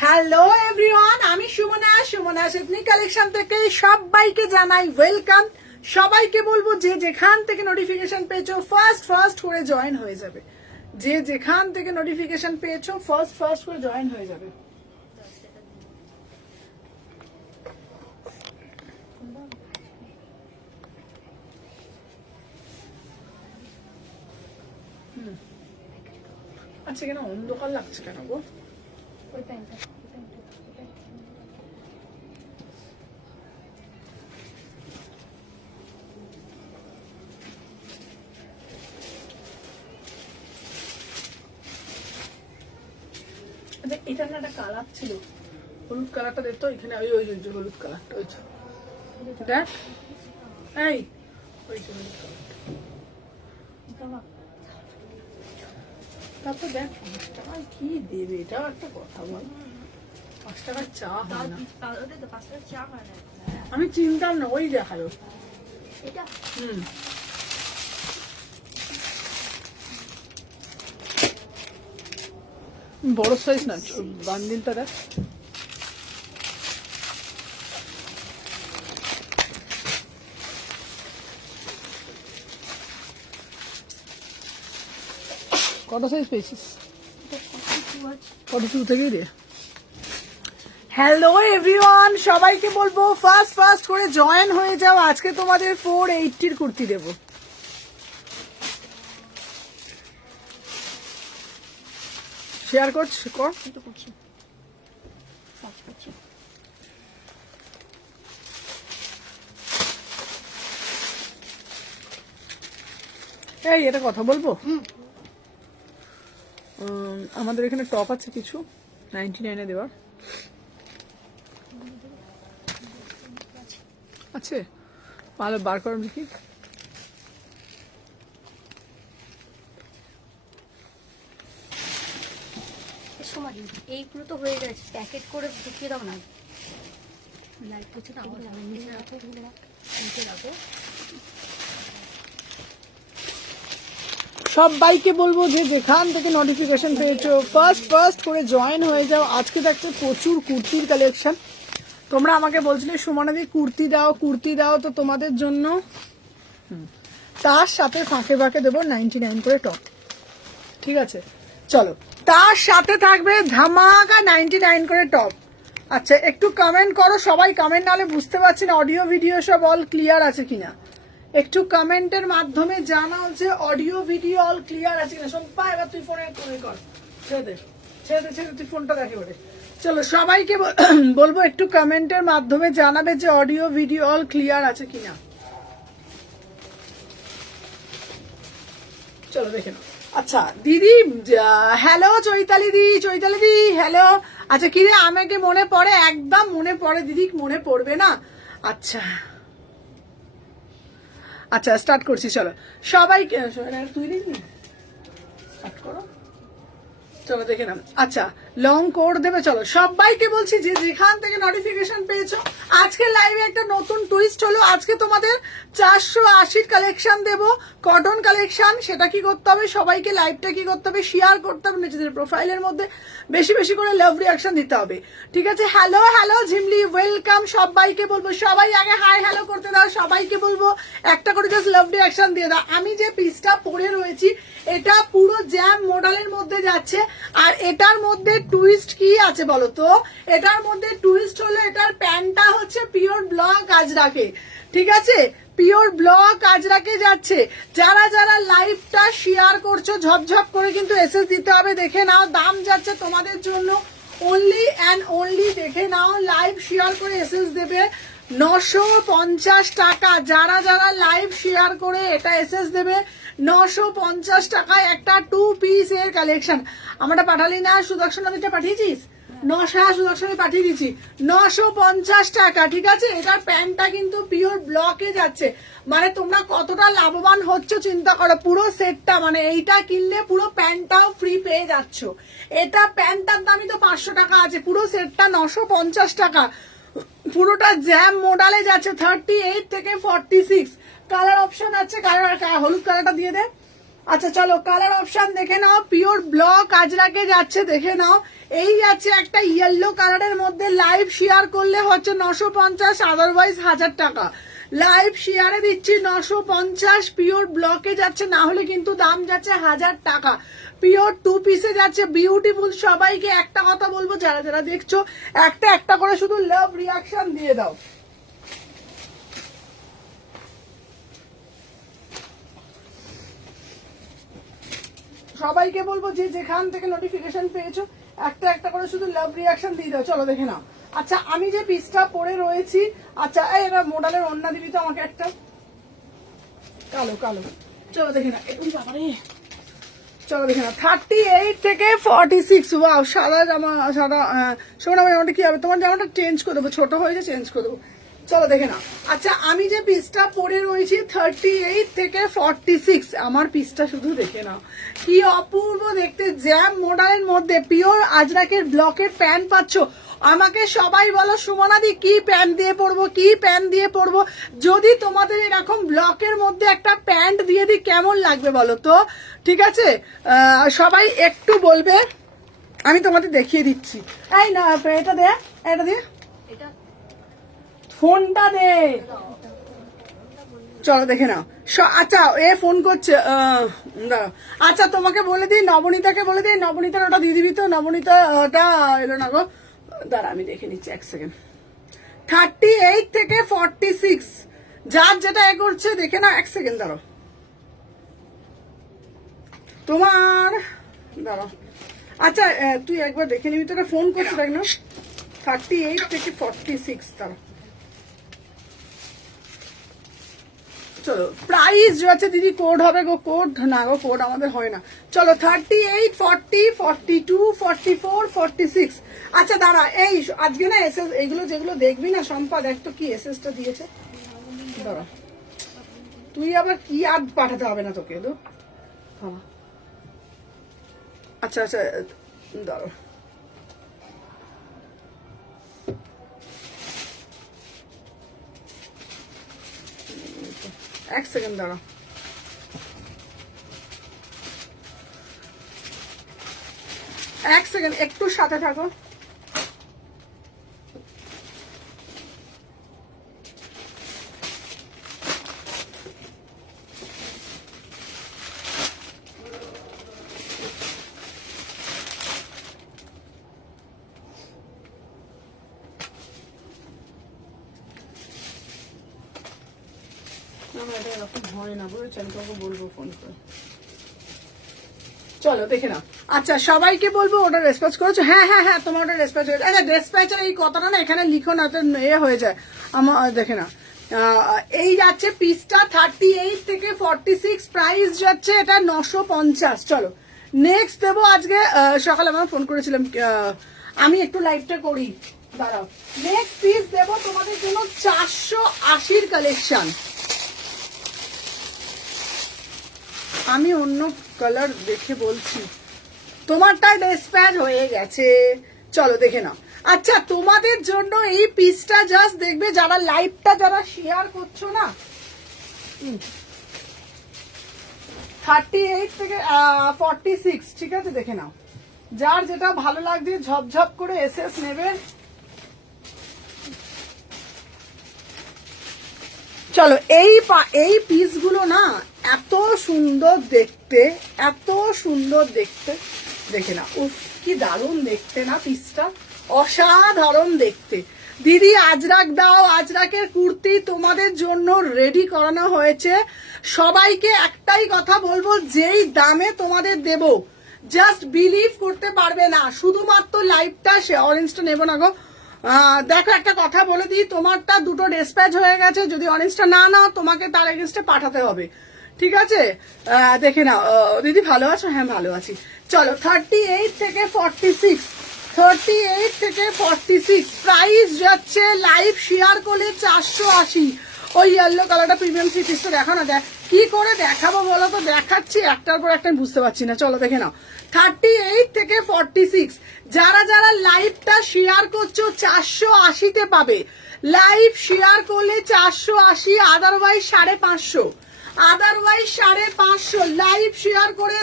Hello everyone, আমি Sumana ethnic collection থেকে সবাইকে জানাই ওয়েলকাম। সবাইকে বলবো যে যেখান থেকে নোটিফিকেশন পেয়েছো ফার্স্ট করে জয়েন হয়ে যাবে। যে যেখান থেকে নোটিফিকেশন পেয়েছো ফার্স্ট করে জয়েন হয়ে যাবে। আচ্ছা, কেন অন্ধকার লাগছে কেন গো? এটা না একটা কালার ছিল, হলুদ কালারটা দেখতো এখানে, ওই ওই যে হলুদ কালারটা, ওই দেখ, এই ওই যে হলুদ কালারটা। তারপর দেখ 5 টাকায় কি দেবে, এটাও একটা কথা বল। 5 টাকার চা হয় না, আমি চিনতাম না, ওই দেখালো। বড় সাইজ না, বান্ডিলটা দেখ। কত সাইজ পেয়েছিস? কত শুরু থেকেই রে। হ্যালো এভরিওয়ান, সবাইকে বলবো ফার্স্ট করে জয়েন হয়ে যাও। আজকে তোমাদের 480 কুর্তি দেবো। শেয়ার করছি, এই এটা কথা বলবো। আমাদের এখানে টপ আছে কিছু 99-এ দেওয়ার আছে, ভালো বার কর দেখি। এই পুরো তো হয়ে গেছে, প্যাকেট করে ঢুকিয়ে দাও না। লাইট করছে তো আবার নিচে রাখো, নিচে রাখো। সবাইকে বলবো যে যেখান থেকে নোটিফিকেশন পেয়েছো ফার্স্ট করে জয়েন হয়ে যাও। আজকে দেখছো প্রচুর কুর্তির কালেকশন। তোমরা আমাকে বলছিলে সুমনাদি কুর্তি দাও, তো তোমাদের জন্য তার সাথে ফাঁকে দেবো 99 করে টপ। ঠিক আছে, চলো, তার সাথে থাকবে ধামাকা 99 করে টপ। আচ্ছা, একটু কমেন্ট করো সবাই, কমেন্ট নাহলে বুঝতে পারছি না অডিও ভিডিও সব অল ক্লিয়ার আছে কিনা। একটু কমেন্টের মাধ্যমে জানাও যে অডিও ভিডিও অল ক্লিয়ার আছে কিনা। সম্পা, এবার তুই ফোনে কর, ছেড়ে দে, তুই ফোনটা দেখে ওরে। চলো, সবাইকে বলবো একটু কমেন্টের মাধ্যমে জানাবে যে অডিও ভিডিও অল ক্লিয়ার আছে কিনা। চলো দেখে নাও। আচ্ছা দিদি, হ্যালো চৈতালি দি, হ্যালো। আচ্ছা কি রে, আমাকে মনে পড়ে? একদম মনে পড়ে দিদি, মনে পড়বে না? আচ্ছা স্টার্ট করছি। চলো সবাইকে, তুই নিবি, স্টার্ট করো। চলো দেখে নাম। আচ্ছা, লং কোড দেবে। চলো সবাইকে বলছি যে যেখান থেকে নোটিফিকেশন পেয়েছো, আজকে লাইভে একটা নতুন টুইস্ট হলো। আজকে তোমাদের 480 কালেকশন দেবো, কটন কালেকশন। সেটা কি করতে হবে, সবাইকে লাইভটা কি করতে হবে, শেয়ার করতে হবে নিজেদের প্রোফাইলের মধ্যে, বেশি করে লাভ রিয়াকশন দিতে হবে। ঠিক আছে, হ্যালো ঝিমলি, ওয়েলকাম। সবাইকে বলবো, সবাই আগে হাই হ্যালো করতে দাও। সবাইকে বলবো একটা করে জাস্ট লাভ রিয়াকশন দিয়ে দাও। আমি যে পিসটা পরে রয়েছি এটা পুরো জ্যাম মডেলের মধ্যে যাচ্ছে। আর এটার মধ্যে টুইস্ট কি আছে বলো তো? এটার মধ্যে টুইস্ট হলো এটার প্যান্টটা হচ্ছে পিওর ব্লক আজরাকে। ঠিক আছে, পিওর ব্লক আজরাকে যাচ্ছে। যারা লাইভটা শেয়ার করছো ঝপঝপ করে কিন্তু এসএস দিতে হবে। দেখে নাও, দাম যাচ্ছে তোমাদের জন্য অনলি অ্যান্ড অনলি, দেখে নাও, লাইভ শেয়ার করে এসএস দেবে 950 টাকা। যারা লাইভ শেয়ার করে এটা এসএস দেবে 950 টাকায় একটা 2 পিস এর কালেকশন। আমরা পাঠালি না সুদর্শন, আমি পাঠিয়েছিস 900, সুদর্শনে পাঠিয়ে দিচ্ছি 950 টাকা। ঠিক আছে, এটার প্যান্টটা কিন্তু পিওর ব্লকে যাচ্ছে। মানে তোমরা কতটা লাভবান হচ্ছ চিন্তা করো। পুরো সেটটা, মানে এইটা কিনলে পুরো প্যান্টটাও ফ্রি পেয়ে যাচ্ছ। এটা প্যান্টটার দামই তো 500 টাকা আছে, পুরো সেটটা 950 টাকা। পুরোটা জ্যাম মডেলে যাচ্ছে 38 থেকে 46। কালার অপশন আছে, কালার হলুদ কালারটা দিয়ে দে, আচ্ছা চলো কালার অপশন দেখে নাও, পিওর ব্লক আজরাকে যাচ্ছে, দেখে নাও। এই যাচ্ছে একটা ইয়েলো কালারের মধ্যে, লাইভ শেয়ার করলে হচ্ছে 950, আদারওয়াইজ 1000 টাকা। লাইভ শেয়ারে দিচ্ছি 950, পিওর ব্লকে যাচ্ছে, না হলে কিন্তু দাম যাচ্ছে 1000 টাকা। পিওর 2 পিসে যাচ্ছে, বিউটিফুল। সবাইকে একটা কথা বলবো, যারা যারা দেখছো একটা একটা করে শুধু লাভ রিয়াকশন দিয়ে দাও। সবাইকে বলবো যে যেখান থেকে নোটিফিকেশন পেয়েছো একটা একটা করে শুধু লাভ রিয়াকশন দিয়ে দাও। চলো দেখে নাও। আচ্ছা আমি যে পিসটা পরে রয়েছি, আচ্ছা এরা মডেলের অন্য দিবি তো আমাকে একটা কালো কালো। চলো দেখে না, চলো দেখে না। 38 থেকে 46, ওয়াও সাদা জামা, সাদা শোনো আমার জামাটা কি হবে, তোমার জামাটা চেঞ্জ করে দেবো, ছোট হয়েছে চেঞ্জ করে দেবো। চলো দেখে না। আচ্ছা আমি যে পিসটা পরে রয়েছি 38 থেকে 46, আমার পিসটা শুধু দেখে নাও, কি অপূর্ব দেখতে। জ্যাম মডেলের মধ্যে পিওর আজরাকের ব্লকের প্যান্ট পাচ্ছ। আমাকে সবাই বলো সুমনাদি কি প্যান্ট দিয়ে পরবো, কি প্যান্ট দিয়ে পরবো। যদি তোমাদের এরকম ব্লকের মধ্যে একটা প্যান্ট দিয়ে দিই কেমন লাগবে বলো তো। ঠিক আছে সবাই একটু বলবে, আমি তোমাদের দেখিয়ে দিচ্ছি। এই না এটা দে, এটা দিয়ে ফোনটা দে। চলো দেখে নাও। আচ্ছা এ ফোন করছে, দাঁড়াও। আচ্ছা তোমাকে বলে দিই, নবনীতাকে বলে দিই, নবনীতার ওটা দিয়ে দিবি তো। নবনীতা ওটা এলো না গো, দাঁড়া আমি দেখে নিচ্ছি এক সেকেন্ড। 38 থেকে 46, যার যেটা এ করছে দেখে না, এক সেকেন্ড দাঁড়াও। তোমার দাঁড়াও। আচ্ছা তুই একবার দেখে নিবি, তোকে ফোন করছি দেখ না। 38 থেকে 46, দাঁড়াও। চলো প্রাইস আছে দিদি, কোড হবে গো, কোড না গো, কোড আমাদের হয় না। চলো 38, 40, 42, 44, 46। আচ্ছা দাঁড়া, এই আজকে না এসএস এগুলো যেগুলো দেখবি না সম্পা, দেখ তো কি এসএসটা দিয়েছে। দাঁড়া তুই আবার কি আর পাঠাতে হবে না তোকে তো। আচ্ছা আচ্ছা দাঁড়া, এক সেকেন্ড দাঁড়া। এক সেকেন্ড একটু সাথে থাকো। আমার এটা এরকম হয় না বুঝেছি, আমি তোমাকে বলবো ফোন করে। চলো দেখে নাও। আচ্ছা সবাইকে বলবো ওটা রেসপন্স করেছো? হ্যাঁ হ্যাঁ হ্যাঁ তোমার ওটা রেসপন্স হয়েছে। আচ্ছা ডিসপ্যাচের এই কথাটা না এখানে লিখো না, তো এ হয়ে যায় আমার। দেখে না এই যাচ্ছে পিসটা 38 থেকে 46, প্রাইস যাচ্ছে এটা 950। চলো নেক্সট দেবো। আজকে সকালে আমার ফোন করেছিলাম, আমি একটু লাইভটা করি দাঁড়াও। নেক্সট পিস দেবো তোমাদের জন্য 480 কালেকশন। আমি অন্য কালার দেখে বলছি, তোমারটা ডিসপ্যাচ হয়ে গেছে। চলো দেখে নাও। আচ্ছা তোমাদের জন্য এই পিসটা জাস্ট দেখবে, যারা লাইভটা যারা শেয়ার করছো না, 38 থেকে 46, ঠিক আছে দেখে নাও। যার যেটা ভালো লাগছে ঝপঝপ করে এসএস নেবে। চলো এই পিসগুলো না এত সুন্দর দেখতে, এত সুন্দর দেখতে, দেখে না উফ কি দারুণ দেখতে না পিসটা, অসাধারণ দেখতে। দিদি আজরাক দাও, আজরাকের কুর্তি তোমাদের জন্য রেডি করানো হয়েছে। সবাইকে একটাই কথা বলবো, যেই দামে তোমাদের দেব জাস্ট বিলিভ করতে পারবে না। শুধুমাত্র লাইভটা অরেঞ্জটা নেবো না গো। দেখো একটা কথা বলে দিই, তোমারটা দুটো ডিসপ্যাচ হয়ে গেছে, যদি অরেঞ্জটা না নাও তোমাকে তার এগেনস্টে পাঠাতে হবে, ঠিক আছে। দেখে নাও। দিদি ভালো আছো? হ্যাঁ ভালো আছি। চলো 38 থেকে 46, 38 থেকে 46, প্রাইস যাচ্ছে লাইভ শেয়ার করলে 480। ওই ইয়েলো কালারটা প্রিমিয়াম থ্রি পিসটা দেখো না, দেখ কি করে দেখাবো বলো তো, দেখাচ্ছি একটার পর একটা বুঝতে পারছি না। চলো দেখে নাও 38 থেকে 46, যারা যারা লাইভটা শেয়ার করছো 480-তে পাবে। লাইভ শেয়ার করলে 480, আদারওয়াইজ 550, আদারওয়াইজ 550 লাইভ শেয়ার করে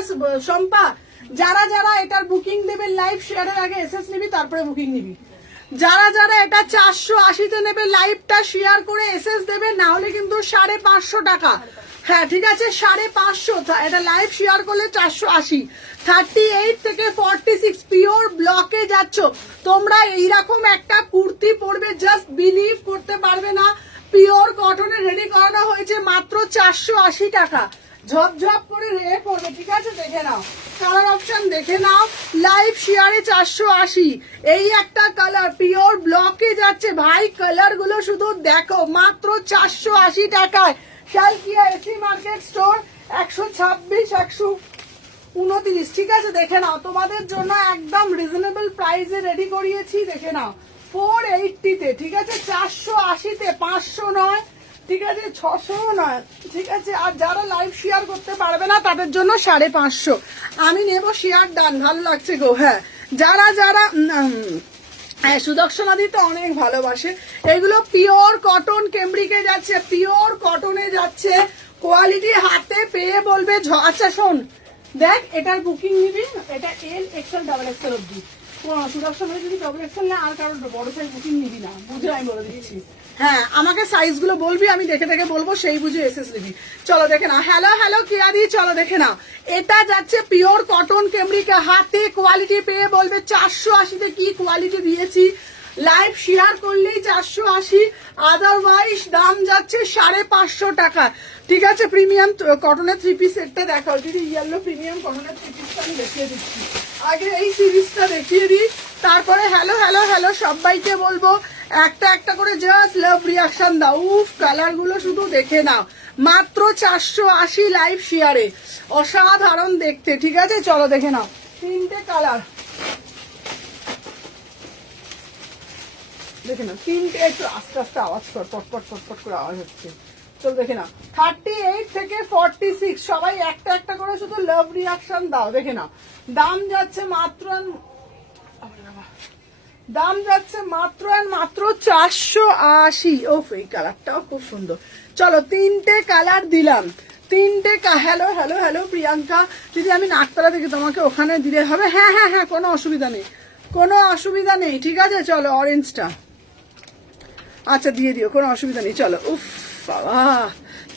শম্পা, যারা যারা এটার বুকিং দেবে লাইভ শেয়ারের আগে এসএস নিবি, তারপরে বুকিং নিবি। যারা যারা এটা 480-তে নেবে লাইভটা শেয়ার করে এসএস দেবে, না হলে কিন্তু 550 টাকা। হ্যাঁ ঠিক আছে, 550 এটা লাইভ শেয়ার করলে 480। 38 থেকে 46 পিওর ব্লকে যাচ্ছ তোমরা, এইরকম একটা কুর্তি পরবে জাস্ট বিলিভ করতে পারবে না। পিওর কটনে রেডি করানো হয়েছে মাত্র 480 টাকা। ঝপঝপ করে রে পড়বে, ঠিক আছে? দেখে নাও কালার অপশন, দেখে নাও লাইভ শেয়ারে 480। এই একটা কালার পিওর ব্লকে যাচ্ছে ভাই, কালার গুলো শুধু দেখো মাত্র 480 টাকায়। শালকিয়া এসি মার্কেট স্টোর 126 129, ঠিক আছে? দেখে নাও তোমাদের জন্য একদম রিজনেবল প্রাইসে রেডি করিয়েছি, দেখে নাও 480-তে, ঠিক আছে? 480-তে, 500 নয়, ঠিক আছে? 600 নয়, ঠিক আছে? আর যারা লাইভ শেয়ার করতে পারবে না তাদের জন্য 550। আমি নেব শেয়ার, ডান, ভালো লাগছে গো। হ্যাঁ যারা যারা সুদর্শনাদি তো অনেক ভালোবাসে এগুলো। পিওর কটন কেমব্রিকে যাচ্ছে, পিওর কটনে যাচ্ছে, কোয়ালিটি হাতে পেয়ে বলবে। আচ্ছা শোন, দেখ এটার বুকিং নিবি, এটা এল এক্সেল ডাবল এক্সেল অব্দি। সুদর্শনাদি যদি ডাবল এক্সেল না, আর কারণ বড় সাইজ বুকিং নিবি না, বুঝে আমি বলে দিচ্ছি। হ্যাঁ আমাকে সাইজ গুলো বলবি, আমি দেখে দেখে বলবো, সেই বুঝে এসএস নিবি। চলো দেখে নাও, হ্যালো হ্যালো কিয়াদি, চলো দেখে নাও। এটা যাচ্ছে পিওর কটন কেমব্রিকে, হাতে কোয়ালিটি পেয়ে বলবে 480-তে কি কোয়ালিটি দিয়েছি। লাইভ শেয়ার করলেই 480, আদারওয়াইজ দাম যাচ্ছে 550 টাকা, ঠিক আছে? প্রিমিয়াম কটনের 3 পিস সেটটা দেখাও দিদি, ইয়েলো প্রিমিয়াম কটনের 3 পিসটা আমি দেখিয়ে দিচ্ছি। আগে এই সিরিজটা দেখিয়ে দিই, তারপরে হ্যালো হ্যালো হ্যালো সবাইকে বলবো একটা একটা করে জাস্ট লাভ রিয়াকশন দাও। উফ কালার গুলো শুধু দেখে নাও, মাত্র 480 লাইভ শেয়ারে, অসাধারণ দেখতে, ঠিক আছে? চলো দেখে নাও 3টে কালার, দেখে নাও 3টে। একটু আস্তে আস্তে আওয়াজ কর, পটপট পটপট করে আওয়াজ হচ্ছে। চলো দেখে নাও 38 থেকে 46, সবাই একটা একটা করে শুধু লাভ রিয়াকশন দাও। দেখে নাও দাম যাচ্ছে মাত্র, দাম যাচ্ছে মাত্র মাত্র 480। ওফ এই কালারটাও খুব সুন্দর। চলো 3টে কালার দিলাম, 3টে। হ্যালো হ্যালো হ্যালো প্রিয়াঙ্কা দিদি, আমি নাকতলা থেকে তোমাকে ওখানে দিলে হবে? হ্যাঁ হ্যাঁ হ্যাঁ, কোনো অসুবিধা নেই, কোনো অসুবিধা নেই, ঠিক আছে? চলো অরেঞ্জটা, আচ্ছা দিয়ে দিও, কোনো অসুবিধা নেই। চলো, উফ বাবা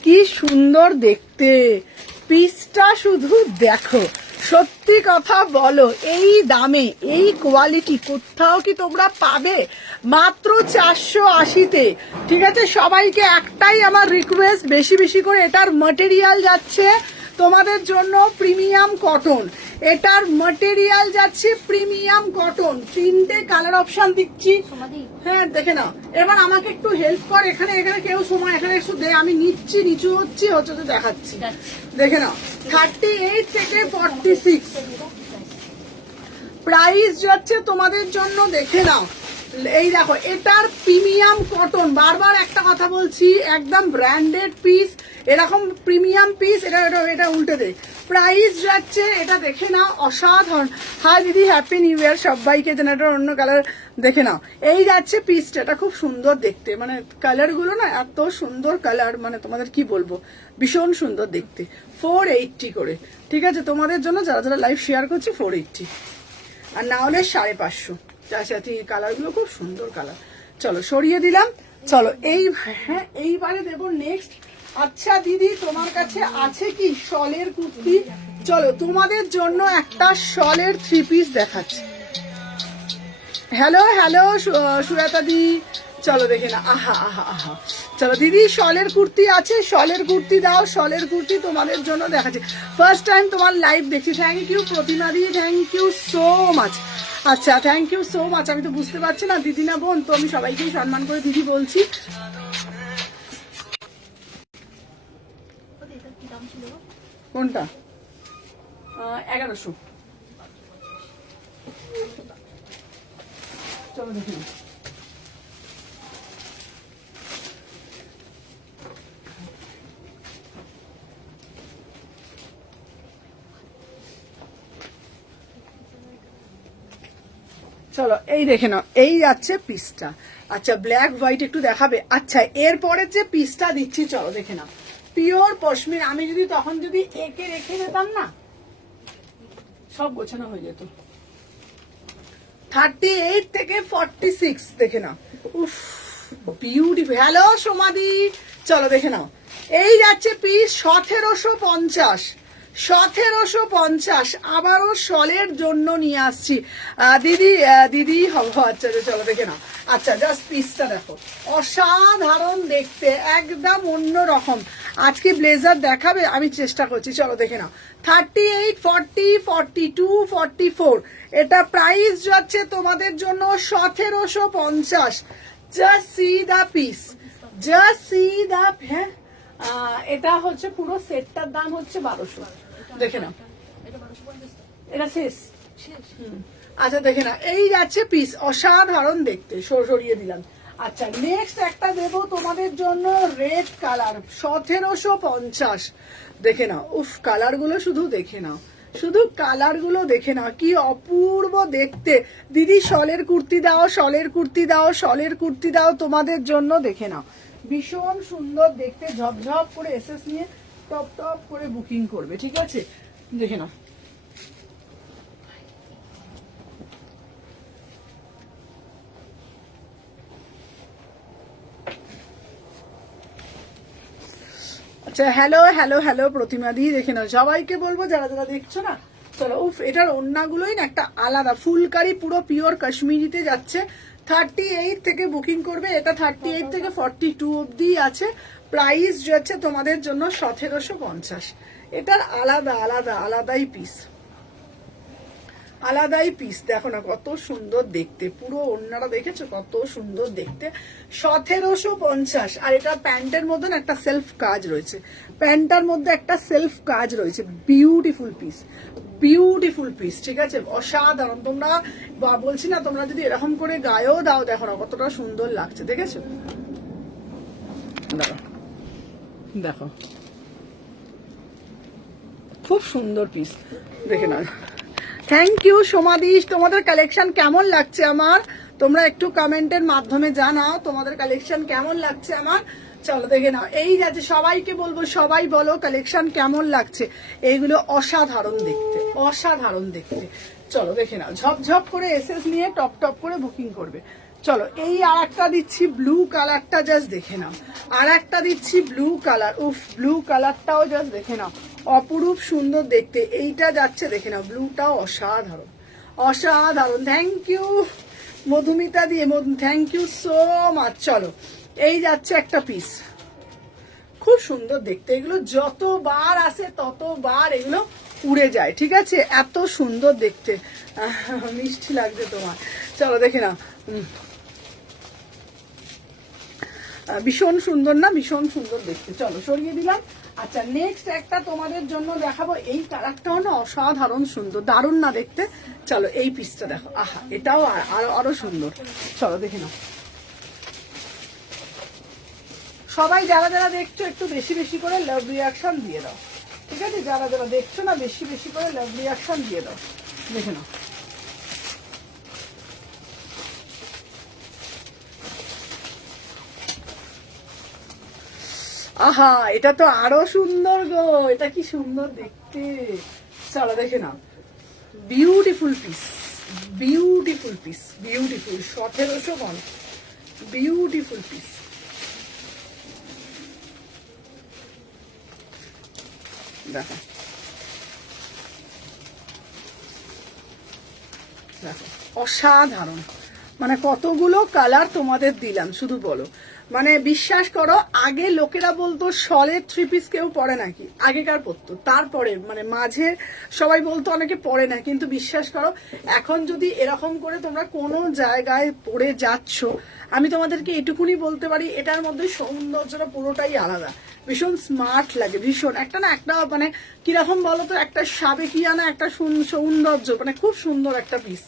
কি সুন্দর দেখতে পিসটা, শুধু দেখো। সত্যি কথা বলো, এই দামে এই কোয়ালিটি কোথাও কি তোমরা পাবে? মাত্র 480-তে, ঠিক আছে? সবাইকে একটাই আমার রিকোয়েস্ট, বেশি বেশি করে এটার ম্যাটেরিয়াল যাচ্ছে তোমাদের জন্য প্রিমিয়াম কটন, এটার ম্যাটেরিয়াল যাচ্ছে প্রিমিয়াম কটন। 3টে কালার অপশন দিচ্ছি, হ্যাঁ দেখে নাও। এবার আমাকে একটু হেল্প কর, এখানে এখানে কেউ সময় এখানে একটু দে, আমি নিচ্ছি, নিচু হচ্ছি, হচ্ছে তো দেখাচ্ছি। দেখে নাও 38 থেকে 46 প্রাইস যাচ্ছে তোমাদের জন্য, দেখে নাও। এই দেখো এটার প্রিমিয়াম কটন, বারবার একটা কথা বলছি, একদম ব্র্যান্ডেড পিস, এরকম প্রিমিয়াম পিস। এটা এটা এটা উল্টে দেয়, প্রাইস যাচ্ছে, এটা দেখে নাও, অসাধারণ। হাই দিদি, হ্যাপি নিউ ইয়ার সবাইকে। জেনারেটর অন্য কালার দেখে নাও, এই যাচ্ছে পিসটা, এটা খুব সুন্দর দেখতে, মানে কালার গুলো না এত সুন্দর কালার, মানে তোমাদের কি বলবো, ভীষণ সুন্দর দেখতে। 480 করে, ঠিক আছে? তোমাদের জন্য যারা যারা লাইভ শেয়ার করছে 480, আর না হলে 550। আচ্ছা কালার গুলো খুব সুন্দর কালার। চলো সরিয়ে দিলাম। চলো এই, হ্যাঁ এইবারে দেবো নেক্সট। আচ্ছা দিদি তোমার কাছে আছে কি শলের কুর্তি? চলো তোমাদের জন্য একটা শলের 3 পিস দেখাচ্ছি। হ্যালো হ্যালো সুরাতা দি, চলো দেখে না, আহা আহা আহা। চলো দিদি শলের কুর্তি আছে, শলের কুর্তি দাও, শলের কুর্তি তোমাদের জন্য দেখাচ্ছি। ফার্স্ট টাইম তোমার লাইভ দেখছি, থ্যাংক ইউ প্রতিমা দি, থ্যাংক ইউ সো মাচ। আচ্ছা থ্যাংক ইউ সো মাচ। আমি তো বুঝতে পারছি না দিদি না বোন, তো আমি সবাইকেই সম্মান করে দিদি বলছি। কোনটা? 1100। চলো দেখি, চলো এই দেখে নাও, এই যাচ্ছে পিসটা। আচ্ছা ব্ল্যাক হোয়াইট একটু দেখাবে? আচ্ছা এরপরে যে পিসটা দিচ্ছি, চলো দেখে নাও, পিওর পশমিনা। আমি যদি তখন যদি একে রেখে দিতাম না, সব গোছানো হয়ে যেত। 38 থেকে 46 দেখে নাও। উফ বিউটিফুল। হ্যালো সোমাদি, চলো দেখে নাও। এই যাচ্ছে পিস 1750, 1750। আবারও শলের জন্য নিয়ে আসছি। দিদি হবো। আচ্ছা চলো দেখে নাও। আচ্ছা জাস্ট পিসটা দেখো, অসাধারণ দেখতে, একদম অন্য রকম। আজকে ব্লেজার দেখাবে, আমি চেষ্টা করছি। চলো দেখে নাও। 38, 40, 42, 44। এটা প্রাইস যাচ্ছে তোমাদের জন্য 1750। জাস্ট সি দা পিস, জাস্ট সি দা। হ্যাঁ এটা হচ্ছে পুরো সেটটার দাম হচ্ছে 1200। দেখে নাও, এটা শেষ। আচ্ছা দেখে না, এই যাচ্ছে পিস, অসাধারণ দেখতে, সরিয়ে দিলাম। আচ্ছা নেক্সট একটা দেবো তোমাদের জন্য, রেড কালার 1750। দেখে নাও, উফ কালার গুলো শুধু দেখে নাও, শুধু কালার গুলো দেখে নাও, কি অপূর্ব দেখতে। দিদি শলের কুর্তি দাও, শলের কুর্তি দাও, শলের কুর্তি দাও তোমাদের জন্য। দেখে নাও, ভীষণ সুন্দর দেখতে, ঝপঝপ করে এসএস নিয়ে টপ টপ করে বুকিং করবে, ঠিক আছে? দেখে নাও। আচ্ছা হ্যালো হ্যালো হ্যালো প্রতিমা দি, দেখে নাও। সবাইকে বলবো যারা যারা দেখছো না, চলো। উফ এটার ওড়নাগুলোই না একটা আলাদা, ফুলকারি পুরো পিওর কাশ্মীরিতে যাচ্ছে। 38 থেকে বুকিং করবে, এটা 38 থেকে 42 অব্দি আছে। প্রাইস যাচ্ছে তোমাদের জন্য 1750। এটার আলাদা আলাদা আলাদাই পিস, আলাদাই পিস। দেখো না কত সুন্দর দেখতে, পুরো ওড়নাটা দেখেছো কত সুন্দর দেখতে। 1750। আর এটা প্যান্টের মধ্যে একটা সেলফ কাজ রয়েছে, প্যান্টটার মধ্যে একটা সেলফ কাজ রয়েছে। বিউটিফুল পিস, বিউটিফুল পিস, ঠিক আছে? অসাধারণ। তোমরা বলছি না, তোমরা যদি এরকম করে গায়েও দাও, দেখো না কতটা সুন্দর লাগছে, দেখেছো? দেখো দেখো, খুব সুন্দর পিস, দেখে নাও। Thank you সোমাদিশ। তোমাদের কালেকশন কেমন লাগছে আমার, তোমরা একটু কমেন্টের মাধ্যমে জানাও তোমাদের কালেকশন কেমন লাগছে আমার। চলো দেখে নাও, এই যাচ্ছে। সবাইকে বলবো, সবাই বলো কালেকশন কেমন লাগছে। এইগুলো অসাধারণ দেখতে, অসাধারণ দেখতে। চলো দেখে নাও, ঝপঝপ করে এসএস নিয়ে টপ টপ করে বুকিং করবে। চলো এই আর একটা দিচ্ছি ব্লু কালারটা, জাস্ট দেখে নাও। আর একটা দিচ্ছি ব্লু কালার, উফ ব্লু কালারটাও জাস্ট দেখে নাও, অপরূপ সুন্দর দেখতে। এইটা যাচ্ছে দেখে নাও, ব্লুটাও অসাধারণ, অসাধারণ। থ্যাংক ইউ মধুমিতা দিয়ে, থ্যাংক ইউ সো মাচ। চলো এই যাচ্ছে একটা পিস, খুব সুন্দর দেখতে। এগুলো যতবার আসে ততবার এগুলো উড়ে যায়, ঠিক আছে? এত সুন্দর দেখতে, মিষ্টি লাগছে তোমার। চলো দেখে নাও, ভীষণ সুন্দর না, ভীষণ সুন্দর দেখতে। চলো সরিয়ে দিলাম। আচ্ছা নেক্সট একটা তোমাদের জন্য দেখাবো, এই কালারটাও না অসাধারণ সুন্দর, দারুণ না দেখতে? চলো এই পিসটা দেখো, আহা এটাও আরো সুন্দর। চলো দেখে নাও। সবাই যারা যারা দেখছো একটু বেশি বেশি করে লাভ রিয়াকশন দিয়ে দাও, ঠিক আছে? যারা যারা দেখছো না বেশি বেশি করে লাভ রিয়াকশন দিয়ে দাও। দেখে নাও, আহা এটা তো আরো সুন্দর গো, এটা কি সুন্দর দেখতে। চলো দেখে নাও, beautiful piece, beautiful piece, beautiful. 1750, beautiful piece. দেখো দেখো, অসাধারণ। মানে কতগুলো কালার তোমাদের দিলাম, শুধু বলো। মানে বিশ্বাস করো, আগে লোকেরা বলতো শলের 3 পিস কেউ পরে নাকি, আগেকার পরতো, তারপরে মানে মাঝে সবাই বলতো অনেকে পরে না, কিন্তু বিশ্বাস করো এখন যদি এরকম করে তোমরা কোনো জায়গায় পরে যাচ্ছ, আমি তোমাদেরকে এটুকুনি বলতে পারি, এটার মধ্যে সৌন্দর্যটা পুরোটাই আলাদা। ভীষণ স্মার্ট লাগে, ভীষণ একটা না একটা মানে কিরকম বলতো, একটা সাবেকিয়ানা একটা সৌন্দর্য, মানে খুব সুন্দর একটা পিস,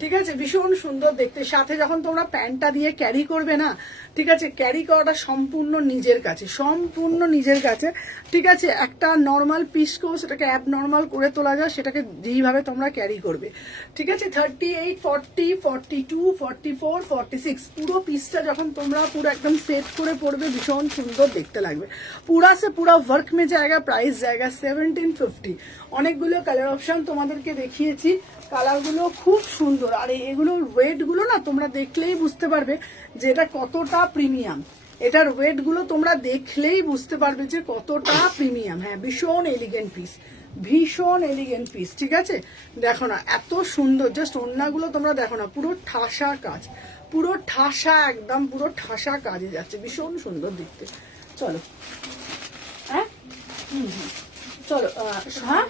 ঠিক আছে? ভীষণ সুন্দর দেখতে। সাথে যখন তোমরা প্যান্টটা দিয়ে ক্যারি করবে না, ঠিক আছে, ক্যারি করাটা সম্পূর্ণ নিজের কাছে, সম্পূর্ণ নিজের কাছে, ঠিক আছে? একটা নর্মাল পিসকেও সেটাকে অ্যাব নর্মাল করে তোলা যায়, সেটাকে যেইভাবে তোমরা ক্যারি করবে, ঠিক আছে? 38, 40, 42, 44, 46 পুরো পিসটা যখন তোমরা পুরো একদম সেট করে পরবে, ভীষণ সুন্দর দেখতে লাগবে। पूरा से पूरा वर्क में जाएगा, प्राइस जाएगा 1750। অনেকগুলো কালার অপশন তোমাদেরকে দেখিয়েছি, কালারগুলো খুব সুন্দর। আর এগুলোর ওয়েট গুলো না তোমরা দেখলেই বুঝতে পারবে যে এটা কতটা প্রিমিয়াম। এটার ওয়েট গুলো তোমরা দেখলেই বুঝতে পারবে যে কতটা প্রিমিয়াম। হ্যাঁ, ভীষণ এলিগেন্ট পিস, ভীষণ এলিগেন্ট পিস। ঠিক আছে, দেখো না এত সুন্দর, জাস্ট ওড়নাগুলো তোমরা দেখো না, পুরো ঠাসা কাজ, পুরো ঠাসা, একদম পুরো ঠাসা কাজে যাচ্ছে, ভীষণ সুন্দর দেখতে। চলো হ্যাঁ, চলো হ্যাঁ,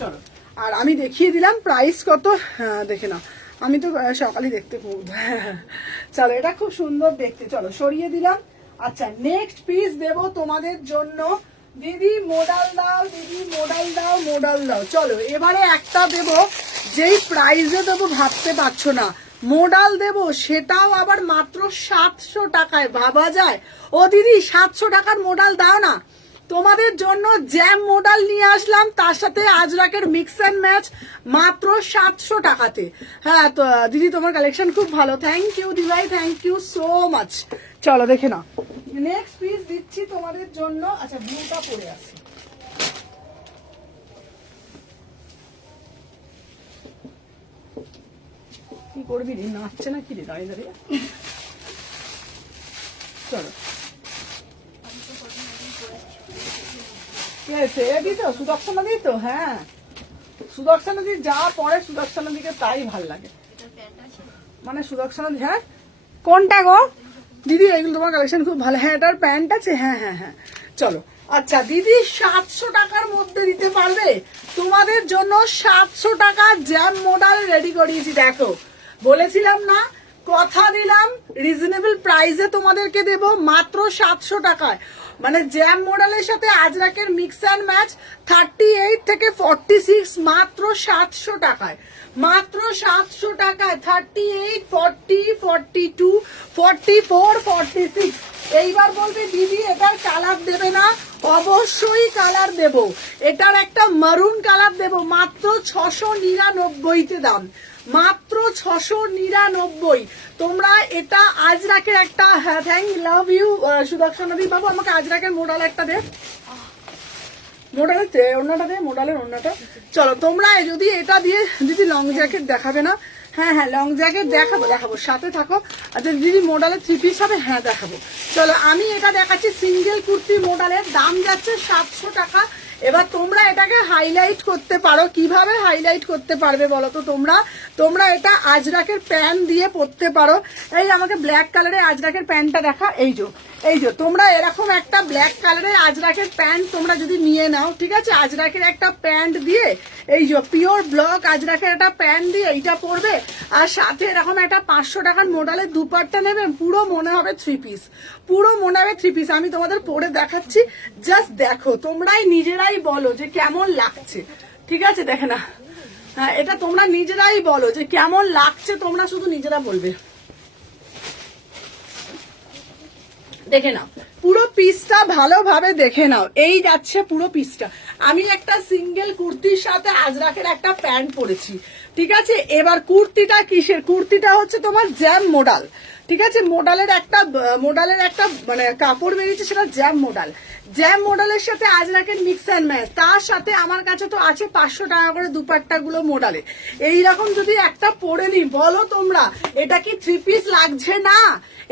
চলো। আর আমি দেখিয়ে দিলাম প্রাইস কত, হ্যাঁ দেখে নাও, আমি তো সকালে দেখতে খুব, চলো এটা খুব সুন্দর দেখতে। চলো সরিয়ে দিলাম। আচ্ছা, নেক্সট পিস দেবো তোমাদের জন্য। দিদি মোডাল দাও, দিদি মোডাল দাও, মোডাল দাও। চলো এবারে একটা দেবো যেই প্রাইসে দেবো ভাবতে পারছো না, মোডাল দেবো সেটাও আবার মাত্র 700 টাকায়। ভাবা যায়? ও দিদি 700 টাকার মোডাল দাও না, তোমাদের জন্য জ্যাম মোডাল নিয়ে আসলাম, তার সাথে আজরাকের মিক্স অ্যান্ড ম্যাচ মাত্র 700 টাকাতে। হ্যাঁ তো দিদি তোমার কালেকশন খুব ভালো, থ্যাংক ইউ দিভাই, থ্যাংক ইউ সো মাচ। চলো দেখে নাও, নেক্সট পিস দিচ্ছি তোমাদের জন্য। আচ্ছা, ব্লুটা পরে আছে, কি করবি রে, নাচছে না কি রে দাঁড়িয়ে দাঁড়িয়ে। চলো সুদর্শনা দি তো, হ্যাঁ সুদর্শনা দি যা পরে সুদর্শনা দিকে তাই ভাল লাগে, মানে সুদর্শনা দি। হ্যাঁ কোনটা গো দিদি? এগুলো তোমার কালেকশন খুব ভালো। হ্যাঁ এটার প্যান্ট আছে, হ্যাঁ হ্যাঁ হ্যাঁ। চলো আচ্ছা দিদি 700 টাকার মধ্যে দিতে পারবে? তোমাদের জন্য 700 টাকা জ্যাম মডেল রেডি করিয়েছি। দেখো বলেছিলাম না, কথা দিলাম রিজনেবল প্রাইসে তোমাদেরকে দেব মাত্র 700 টাকায়। মানে জ্যাম মডেলের সাথে আজরাকের মিক্স অ্যান্ড ম্যাচ 38 থেকে 46 মাত্র 700 টাকায়, মাত্র 700 টাকায়। 38, 40, 42, 44, 46। এইবার বলবি দিদি এটার কালার দেবে না? অবশ্যই কালার দেব। এটার একটা মারুন কালার দেব, মাত্র 699-তে দাম, মাত্র 699। তোমরা এটা আজরাকের একটা, হ্যাঁ থ্যাংক লাভ ইউ সুদর্শন দি বাবু, আমাকে আজরাকের মোডাল একটা দে, মোডালের ওড়নাটা দে, মোডালের ওড়নাটা। চলো তোমরা যদি এটা দিয়ে দিদি লং জ্যাকেট দেখাবে না? হ্যাঁ হ্যাঁ লং জ্যাকেট দেখাবো, দেখাবো, সাথে থাকো। আচ্ছা দিদি মোডালের 3 পিস হবে? হ্যাঁ দেখাবো। চলো আমি এটা দেখাচ্ছি, সিঙ্গেল কুর্তি মোডালের দাম যাচ্ছে 700 টাকা। এবার তোমরা এটাকে হাইলাইট করতে পারো। কিভাবে হাইলাইট করতে পারবে বলো তো তোমরা? তোমরা এটা আজরাকের প্যান্ট দিয়ে পরতে পারো। এই আমাকে ব্ল্যাক কালারের আজরাকের প্যান্টটা দেখা, এই যে এই যে তোমরা এরকম একটা ব্ল্যাক কালারের আজরাকের প্যান্ট তোমরা যদি নিয়ে নাও, ঠিক আছে, আজরাকের একটা প্যান্ট দিয়ে, এই যে পিওর ব্লক আজরাকের একটা প্যান্ট দিয়ে এইটা পরবে, আর সাথে এরকম একটা 500 টাকার মোডালের দুপাট্টা নেবে, পুরো মনে হবে 3 পিস, পুরো মনে হবে 3 পিস। আমি তোমাদের পরে দেখাচ্ছি, জাস্ট দেখো, তোমরাই নিজেরাই বলো যে কেমন লাগছে। ঠিক আছে, দেখে না, হ্যাঁ এটা তোমরা নিজেরাই বলো যে কেমন লাগছে, তোমরা শুধু নিজেরা বলবে। দেখে নাও পুরো পিসটা, ভালোভাবে দেখে নাও, এই যাচ্ছে পুরো পিসটা। আমি একটা সিঙ্গেল কুর্তির সাথে আজরাকের একটা প্যান্ট পরেছি, ঠিক আছে। এবার কুর্তিটা কিসের? কুর্তিটা হচ্ছে তোমার জ্যাম মোডাল, ঠিক আছে। মোডালের একটা মানে কাপড় বেরিয়েছে, সেটা জ্যাম মোডাল। জ্যাম মডেলের সাথে আজরাকের মিক্স অ্যান্ড ম্যাচ, তার সাথে আমার কাছে তো আছে 500 টাকা করে দুপাট্টা গুলো মোডালে। এইরকম যদি একটা পরে নি, বলো তোমরা এটা কি 3 পিস লাগছে না?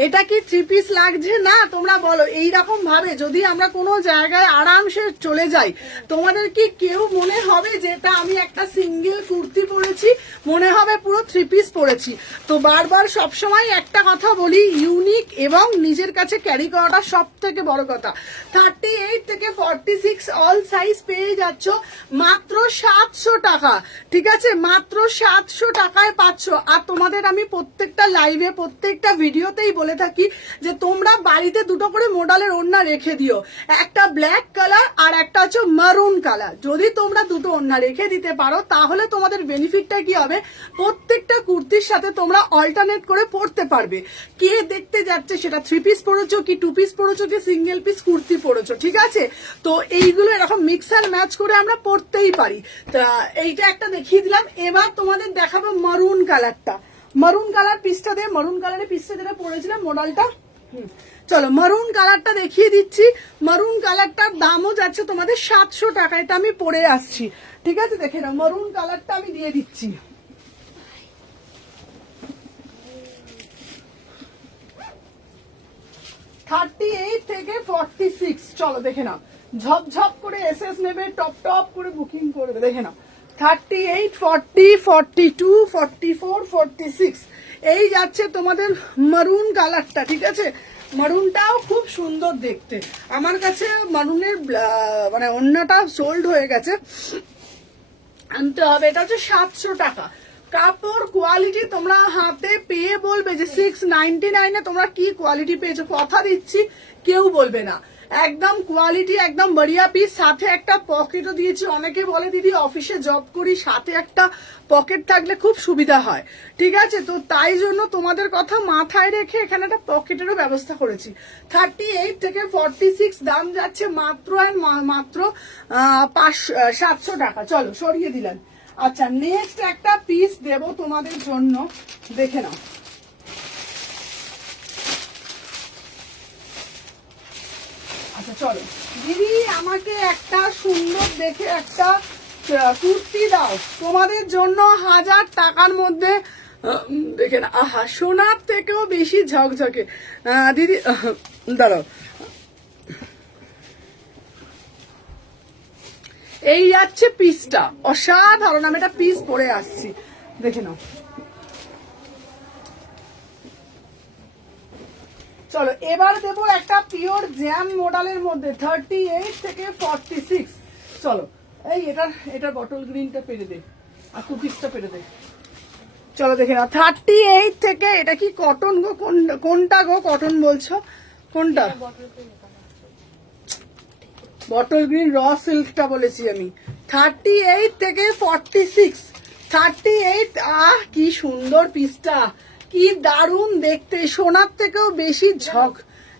এটা কি 3 পিস লাগছে না? তোমরা বলো। এইরকম ভাবে যদি আমরা কোনো জায়গায় আরামসে চলে যাই, তোমাদের কি কেউ মনে হবে যে এটা আমি একটা সিঙ্গেল কুর্তি পরেছি? মনে হবে পুরো 3 পিস পরেছি। তো বারবার সবসময় একটা কথা বলি, ইউনিক এবং নিজের কাছে ক্যারি করাটা সব থেকে বড় কথা। 38 থেকে 46 অল সাইজ পেয়ে যাচ্ছ মাত্র 700 টাকা, ঠিক আছে, মাত্র 700 টাকায় পাচ্ছ। আর তোমাদের আমি প্রত্যেকটা লাইভে, প্রত্যেকটা ভিডিওতেই বলে থাকি যে তোমরা বাড়িতে দুটো করে মোডালের ওড়না রেখে দিও, একটা ব্ল্যাক কালার আর একটা হচ্ছে মারুন কালার। যদি তোমরা দুটো ওড়না রেখে দিতে পারো, তাহলে তোমাদের বেনিফিটটা কি হবে? প্রত্যেকটা কুর্তির সাথে তোমরা অল্টারনেট করে পরতে পারবে। কে দেখতে যাচ্ছে সেটা 3 পিস পরেছো কি 2 পিস পরেছো কি সিঙ্গেল পিস কুর্তি পরেছো, ঠিক আছে। তো এইগুলো এরকম মিক্স অ্যান্ড ম্যাচ করে আমরা পরতেই পারি। তা এইটা একটা দেখিয়ে দিলাম। এবার তোমাদের দেখাবো মারুন কালারটা। মারুন কালার পিসটা দিয়ে, মারুন কালারের পিসটা যেটা পরেছিলাম মোডালটা, চলো মারুন কালারটা দেখিয়ে দিচ্ছি। মারুন কালারটার দামও যাচ্ছে তোমাদের 700 টাকা। এটা আমি পরে আসছি, ঠিক আছে? দেখে নাও, মারুন কালারটা আমি দিয়ে দিচ্ছি। $38 থেকে 46। চলো দেখে নাও, ঝপঝপ করে এসএস নেবে, টপ টপ করে বুকিং করবে। দেখে নাও 38, 40, 42, 44, 46 এই যাচ্ছে তোমাদের মারুন কালারটা, ঠিক আছে? মারুনটাও খুব সুন্দর দেখতে। আমার কাছে মারুনের মানে অন্যটা সোল্ড হয়ে গেছে, আনতে হবে। এটা হচ্ছে 700 টাকা। কাপড় কোয়ালিটি তোমরা হাতে পেয়ে বলবে যে 699 তোমরা কি কোয়ালিটি পেয়েছো। কথা দিচ্ছি কেউ বলবে না, একদম কোয়ালিটি একদম বড়িয়া পিস। সাথে একটা পকেটও দিয়েছি। অনেকে বলে দিদি অফিসে জব করি, সাথে একটা পকেট থাকলে খুব সুবিধা হয়, ঠিক আছে? তো তাই জন্য তোমাদের কথা মাথায় রেখে এখানে একটা পকেটেরও ব্যবস্থা করেছি। 38 থেকে 46 দাম যাচ্ছে মাত্র মাত্র 700 টাকা। চলো সরিয়ে দিলেন। আচ্ছা নেক্সট একটা পিস দেব তোমাদের জন্য, দেখে নাও। আচ্ছা চলো দিদি, আমাকে একটা সুন্দর দেখে একটা কুর্তি দাও তোমাদের জন্য 1000 টাকার মধ্যে। দেখে না, আহা, সোনার থেকেও বেশি ঝকঝকে। দিদি দাঁড়াও, এই যাচ্ছে পিসটা, অসাধারণ। আমি একটা পিস পরে আসছি, দেখে নাও। চলো এবার দেবো একটা পিওর জ্যাম মডেলের মধ্যে 38 থেকে 46। চলো এই এটার বটল গ্রিনটা পেরে দে, আর কুকিজটা পেরে দে। চলো দেখে নাও 38 থেকে, এটা কি কটন গো? কোনটা গো কটন বলছো? কোনটা? বটল গ্রিন র সিল্কটা বলেছি আমি। 38 থেকে 46। 38, আহ কি সুন্দর পিসটা, কি দারুণ দেখতে। সোনার থেকেও বেশি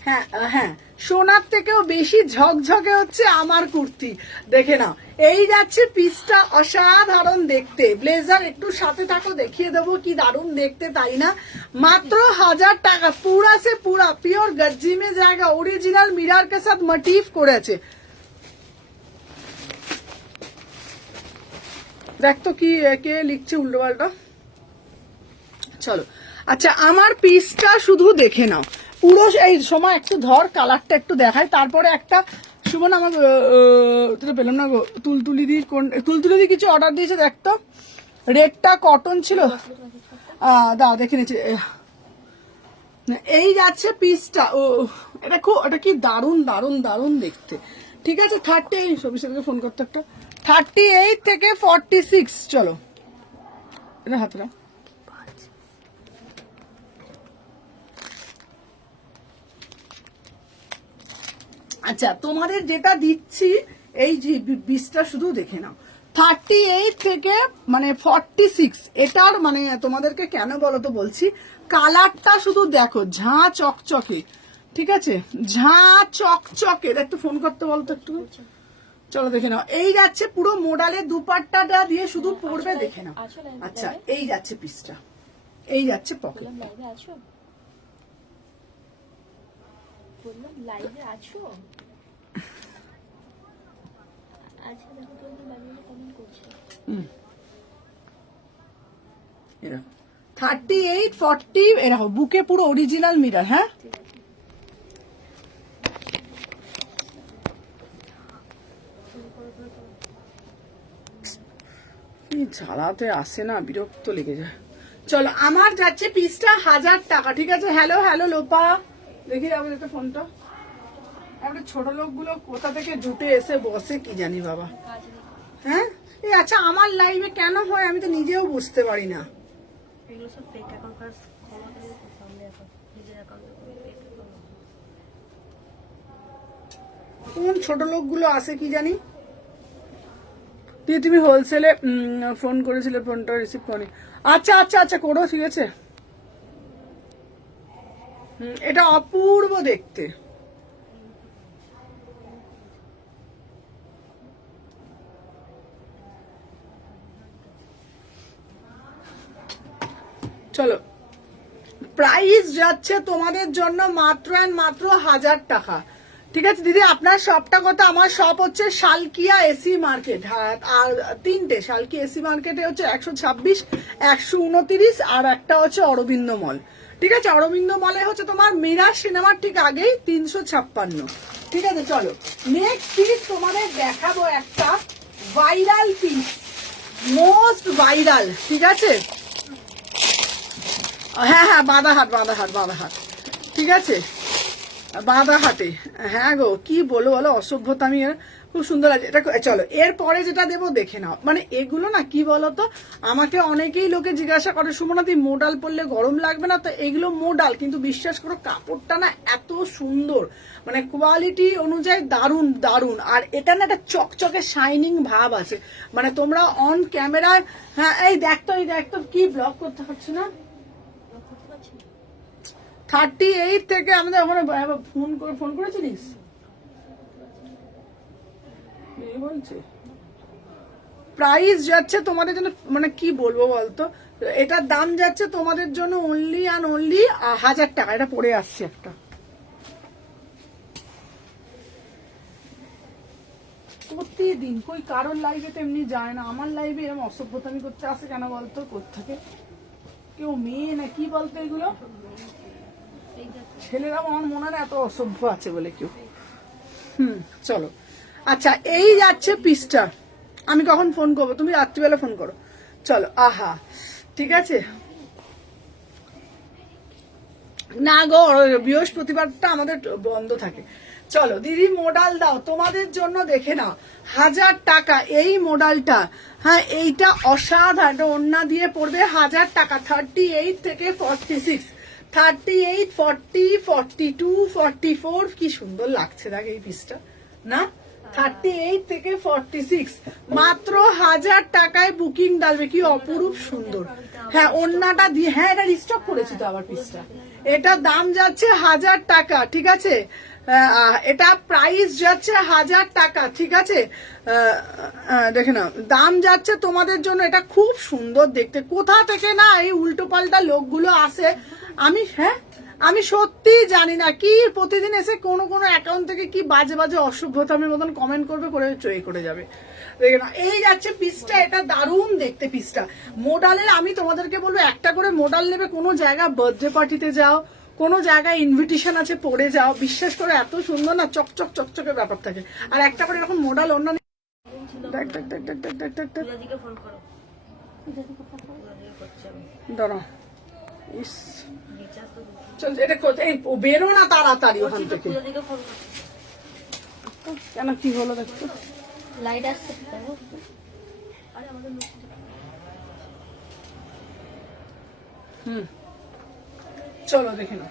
হ্যাঁ হ্যাঁ, সোনার থেকেও বেশি ঝকঝকে হচ্ছে আমার কুর্তি। দেখে নাও, এই যাচ্ছে পিসটা, অসাধারণ দেখতে। ব্লেজার একটু সাথে থাকো, দেখিয়ে দেবো কি দারুণ দেখতে, তাই না? মাত্র 1000 টাকা। পুরা সে পুরা পিওর গজ্জি মে জায়গা, ओरिजिनल मिरर के साथ मोटिफ করেছে। দেখ তো কি কে লিখছে উল্টো পাল্টা। চলো আচ্ছা, আমার পিসটা শুধু দেখে নাও পুরো। এই সময় একটু ধর, কালারটা একটু দেখাই, তারপরে একটা সুমন আমার পেলাম না গো। তুলতুলি দি কিছু অর্ডার দিয়েছে, দেখ তো। রেডটা কটন ছিল, দাও দেখে নিচ্ছি। এই যাচ্ছে পিসটা। ও এটা কি দারুণ দারুণ দারুণ দেখতে, ঠিক আছে? 38, সবিশালকে ফোন করতে একটা। 38 থেকে 46। চলো এটা হাতে নাও। আচ্ছা তোমাদের যেটা দিচ্ছি, এই যে বিসটা শুধু দেখে নাও। 38 থেকে মানে 46। এটার মানে তোমাদেরকে কেন বলো তো বলছি, কালারটা শুধু দেখো, ঝাঁ চকচকে, ঠিক আছে? ঝাঁ চকচকে। একটু ফোন করতে বলতো একটু। চলো দেখে নাও, এই যাচ্ছে পুরো মোডালের দুপাট্টাটা দিয়ে শুধু পরবে, দেখে নাও। আচ্ছা এই যাচ্ছে পিসটা, এই যাচ্ছে পকেট। লাইভে আছো? আচ্ছা দেখো তো লাইভে কমেন্ট করছে। 38, 40 এরকম বুকে পুরো অরিজিনাল মিরর। হ্যাঁ জ্বালাতে আসে না, বিরক্ত লেগে যায়। চলো আমার যাচ্ছে পিসটা 1000 টাকা, ঠিক আছে? হ্যালো হ্যালো লোপা, দেখি যাবো একটা ফোনটা। একটা ছোট লোকগুলো কোথা থেকে জুটে এসে বসে কি জানি বাবা। হ্যাঁ এই আচ্ছা, আমার লাইভে কেন হয় আমি তো নিজেও বুঝতে পারি না। কোন ছোট লোকগুলো আসে কি জানি। তুমি হোলসেলে ফোন করেছিলে, ফোনটা রিসিভ করি। আচ্ছা আচ্ছা আচ্ছা করো, ঠিক আছে। এটা অপূর্ব দেখতে। চলো প্রাইস যাচ্ছে তোমাদের জন্য মাত্র অ্যান্ড মাত্র 1000 টাকা। ঠিক আছে দিদি, আপনার শপটা কথা? আমার শপ হচ্ছে শালকিয়া এসি মার্কেট, আর তিনটে শালকিয়া এসি মার্কেটে হচ্ছে 126, 129 আর একটা হচ্ছে অরবিন্দ মল। ঠিক আছে, অরবিন্দ মলে হচ্ছে তোমার মিরাজ সিনেমার ঠিক আগেই 356। ঠিক আছে, চলো নেক্সট পিস তোমাদের দেখাবো, একটা ভাইরাল পিস, মোস্ট ভাইরাল। ঠিক আছে, হ্যাঁ হ্যাঁ, বাঁধাহাট বাঁধাহাট বাঁধাহাট। ঠিক আছে, বাঁধাহাটে। হ্যাঁ গো, কি বলো বলো, অসভ্যতা। আমি খুব সুন্দর আছে এটা। চলো এরপরে যেটা দেবো দেখে নাও। মানে এগুলো না কি বলতো, আমাকে অনেকেই লোকে জিজ্ঞাসা করে সুমনা তুই মোডাল পরলে গরম লাগবে না? তো এগুলো মোডাল, কিন্তু বিশ্বাস করো কাপড়টা না এত সুন্দর, মানে কোয়ালিটি অনুযায়ী দারুণ দারুণ। আর এটা না একটা চকচকে শাইনিং ভাব আছে, মানে তোমরা অন ক্যামেরায়, হ্যাঁ এই দেখতো, এই দেখতো কি ব্লক করতে পারছো না। 38 থেকে আমাদের ওখানে ফোন করেছিলিস বলছে। প্রাইস যাচ্ছে তোমাদের জন্য, মানে কি বলবো বলতো, এটার দাম যাচ্ছে তোমাদের জন্য অনলি অ্যান্ড অনলি 1000 টাকা। এটা পরে আসছে একটা, প্রতিদিন কই কারোর লাইভে তো এমনি যায় না, আমার লাইভে এরকম অসভ্যতামি করতে আসে কেন বলতো? কোত্থেকে কেউ মেয়ে না কি বলতো এগুলো, ছেলেরাও আমার মনে হয় এত অসভ্য আছে বলে কেউ। চলো আচ্ছা, এই যাচ্ছে পিসটা। আমি কখন ফোন করবো? তুমি রাত্রিবেলা ফোন করো। চলো, আহা ঠিক আছে না গো, বৃহস্পতিবারটা আমাদের বন্ধ থাকে। চলো দিদি মডাল দাও তোমাদের জন্য, দেখে নাও 1000 টাকা এই মডালটা। হ্যাঁ এইটা অসাধারণ, ওড়না দিয়ে পড়বে 1000 টাকা। 38 থেকে 46, 38, 40, 42, 44, কি সুন্দর লাগছে দেখ এই পিসটা না। 38 থেকে 46 মাত্র 1000 টাকায় বুকিং ডালবে, কি অপরূপ সুন্দর। হ্যাঁ ওড়নাটা দিয়ে, হ্যাঁ এটা রিস্টক করেছি তো আবার পিসটা। এটা দাম যাচ্ছে 1000 টাকা। ঠিক আছে, এটা প্রাইস যাচ্ছে 1000 টাকা। ঠিক আছে, দেখে নাও দাম যাচ্ছে তোমাদের জন্য। এটা খুব সুন্দর দেখতে, কোথা থেকে না এই উল্টো পাল্টা লোকগুলো আসে, আমি সত্যি জানি না কি প্রতিদিন এসে কোনো অ্যাকাউন্ট থেকে কি বাজে বাজে অসভ্যতামের মতন কমেন্ট করবে, করে চয়ে করে যাবে। দেখে না, এই যাচ্ছে পিসটা, এটা দারুণ দেখতে পিসটা। মোডালের আমি তোমাদেরকে বলবো একটা করে মোডাল নেবে, কোনো জায়গায় বার্থডে পার্টিতে যাও, কোনো জায়গায় ইনভিটেশন আছে পড়ে যাও, বিশ্বাস করে এত সুন্দর না, চকচক চকচকের ব্যাপার থাকে। আর একটা করে এরকম মোডাল অন্য দাঁড়া, ইস চল এটা বেরো না তাড়াতাড়ি ওখান থেকে। কেন কি হলো দেখতো, লাইট আসছে। চলো দেখে নাও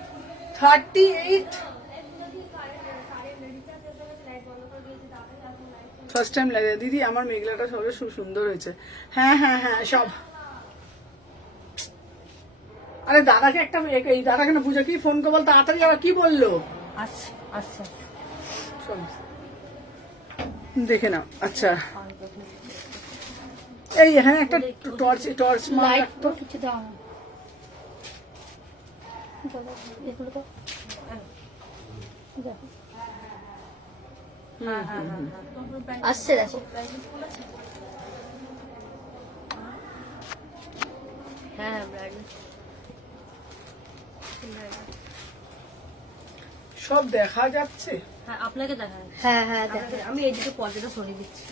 38। ফার্স্ট টাইম লাগে দিদি, আমার মেঘলাটা সব খুব সুন্দর হয়েছে। হ্যাঁ হ্যাঁ হ্যাঁ সব। আরে দাদাকে একটা, এই দাদাকে না পূজা কি ফোন করে বল তাড়াতাড়ি, আবার কি বললো। আচ্ছা আচ্ছা দেখে নাও। আচ্ছা এই হ্যাঁ একটা টর্চ লাইট তো কিছু দাও না। এগুলো তো আসছে দেখো। হ্যাঁ সব দেখা যাচ্ছে। হ্যাঁ আপনাকে দেখা যাচ্ছে। হ্যাঁ হ্যাঁ দেখা, আমি এইদিকে পর্দাটা সরিয়ে দিচ্ছি।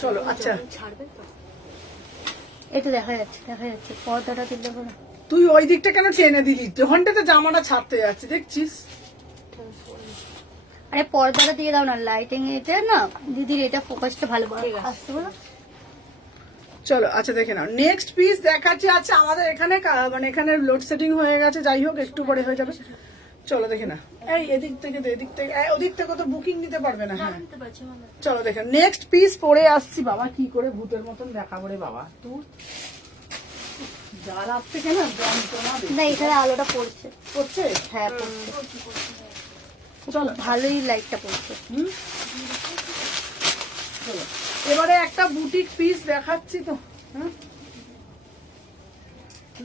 চলো আচ্ছা, ছাড়বে তো, এটা দেখা যাচ্ছে পর্দাটা দিলে না। তুই ওই দিকটা কেন টেনে দিলি? ঘন্টাতে জামাটা ছাড়তে যাচ্ছে দেখছিস। আরে পর্দাটা দিয়ে দাও না, লাইটিং এটা না দিদির, এটা ফোকাসটা ভালো আসছে বলো। চলো আচ্ছা দেখে নাও নেক্সট পিস দেখাচ্ছি। আচ্ছা আমাদের এখানে মানে এখানে লোডশেডিং হয়ে গেছে, যাই হোক একটু পরে হয়ে যাবে। চলো দেখে না, এই এদিক থেকে এদিক থেকে, ওদিক থেকে তো বুকিং নিতে পারবে না। হ্যাঁ চলো দেখে নেক্সট পিস পরে আসছি। বাবা কি করে ভূতের মতন দেখাবো রে বাবা, তুই যা রাত থেকে না না, এখানে আলোটা পড়ছে। পড়ছে? হ্যাঁ পড়ছে। চলো ভালোই লাইটটা পড়ছে। চলো এবারে একটা বুটিক পিস দেখাচ্ছি তো।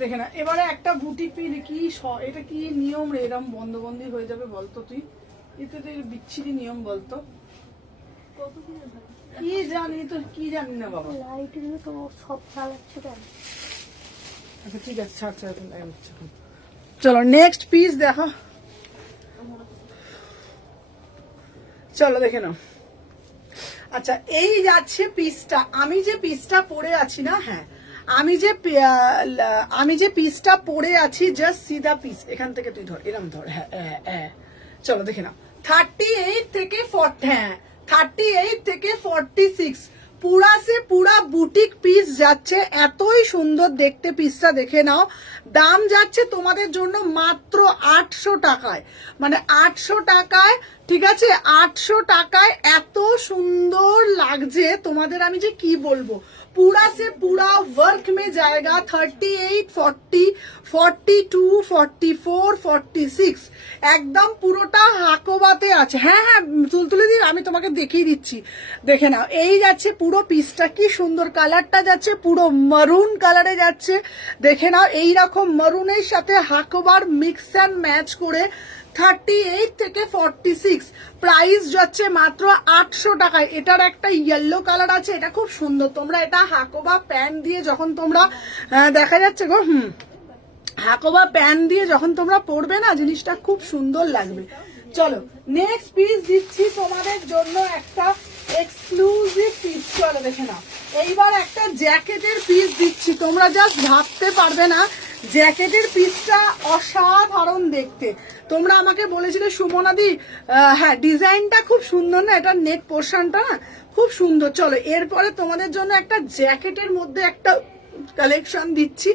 দেখে না এবারে একটা বুটিক পিন কি এটা কি নিয়ম রে, এরম বন্ধবন্দি হয়ে যাবে বলতো তুই? এতে তো বিচ্ছিরি নিয়ম বলতো, কি জানি তো, কি জানি না বাবা। লাইটের তো সব চালাচ্ছে কেন? আচ্ছা ঠিক আছে, ছাড় ছাড়, এখন লাগাচ্ছি। চলো নেক্সট পিস দেখো, চলো দেখে নাও। আচ্ছা এই যাচ্ছে পিসটা, আমি যে পিসটা পরে আছি না, হ্যাঁ আমি যে পিসটা পরে আছি, জাস্ট সি দা পিস, এখান থেকে তুই ধর, এরম ধর, হ্যাঁ চলো দেখে নাও। 38 থেকে 40, হ্যাঁ 38 থেকে 46 পুরা সে পুরা বুটিক পিস যাচ্ছে, এতই সুন্দর দেখতে পিসটা, দেখে নাও। দাম যাচ্ছে তোমাদের জন্য মাত্র 800 টাকায়, মানে 800 টাকায়, ঠিক আছে 800 টাকায় এত সুন্দর লাগছে তোমাদের, আমি যে কি বলবো। पूरा से पूरा वर्क में जाएगा, 38, 40, 42, 44, 46 একদম পুরোটা হাকোবাতে আছে। হ্যাঁ হ্যাঁ তুলতুলে দিন, আমি তোমাকে দেখিয়ে দিচ্ছি, দেখে নাও। এই যাচ্ছে পুরো পিসটা, কি সুন্দর কালারটা যাচ্ছে, পুরো মারুন কালারে যাচ্ছে, দেখে নাও। এইরকম মারুনের সাথে হাকোবার মিক্স অ্যান্ড ম্যাচ করে 38 থেকে 46 প্রাইস যাচ্ছে মাত্র 800 টাকায়। এটার একটা ইয়েলো কালার আছে, এটা খুব সুন্দর। তোমরা এটা হাকোবা প্যান্ট দিয়ে যখন তোমরা দেখা যাচ্ছে গো, হাকোবা প্যান্ট দিয়ে যখন তোমরা পরবে না, জিনিসটা খুব সুন্দর লাগবে। চলো নেক্সট পিস দিচ্ছি তোমাদের জন্য একটা এক্সক্লুসিভ পিস, চলো দেখে নাও। এইবার একটা জ্যাকেটের পিস দিচ্ছি, তোমরা জাস্ট ভাবতে পারবে না, জ্যাকেটের পিসটা অসাধারণ দেখতে। তোমরা আমাকে বলেছিলে সুমনাদি, হ্যাঁ ডিজাইনটা খুব সুন্দর না, এটা নেক পোর্শনটা না খুব সুন্দর। চলো এরপরে তোমাদের জন্য একটা জ্যাকেটের মধ্যে একটা কালেকশন দিচ্ছি,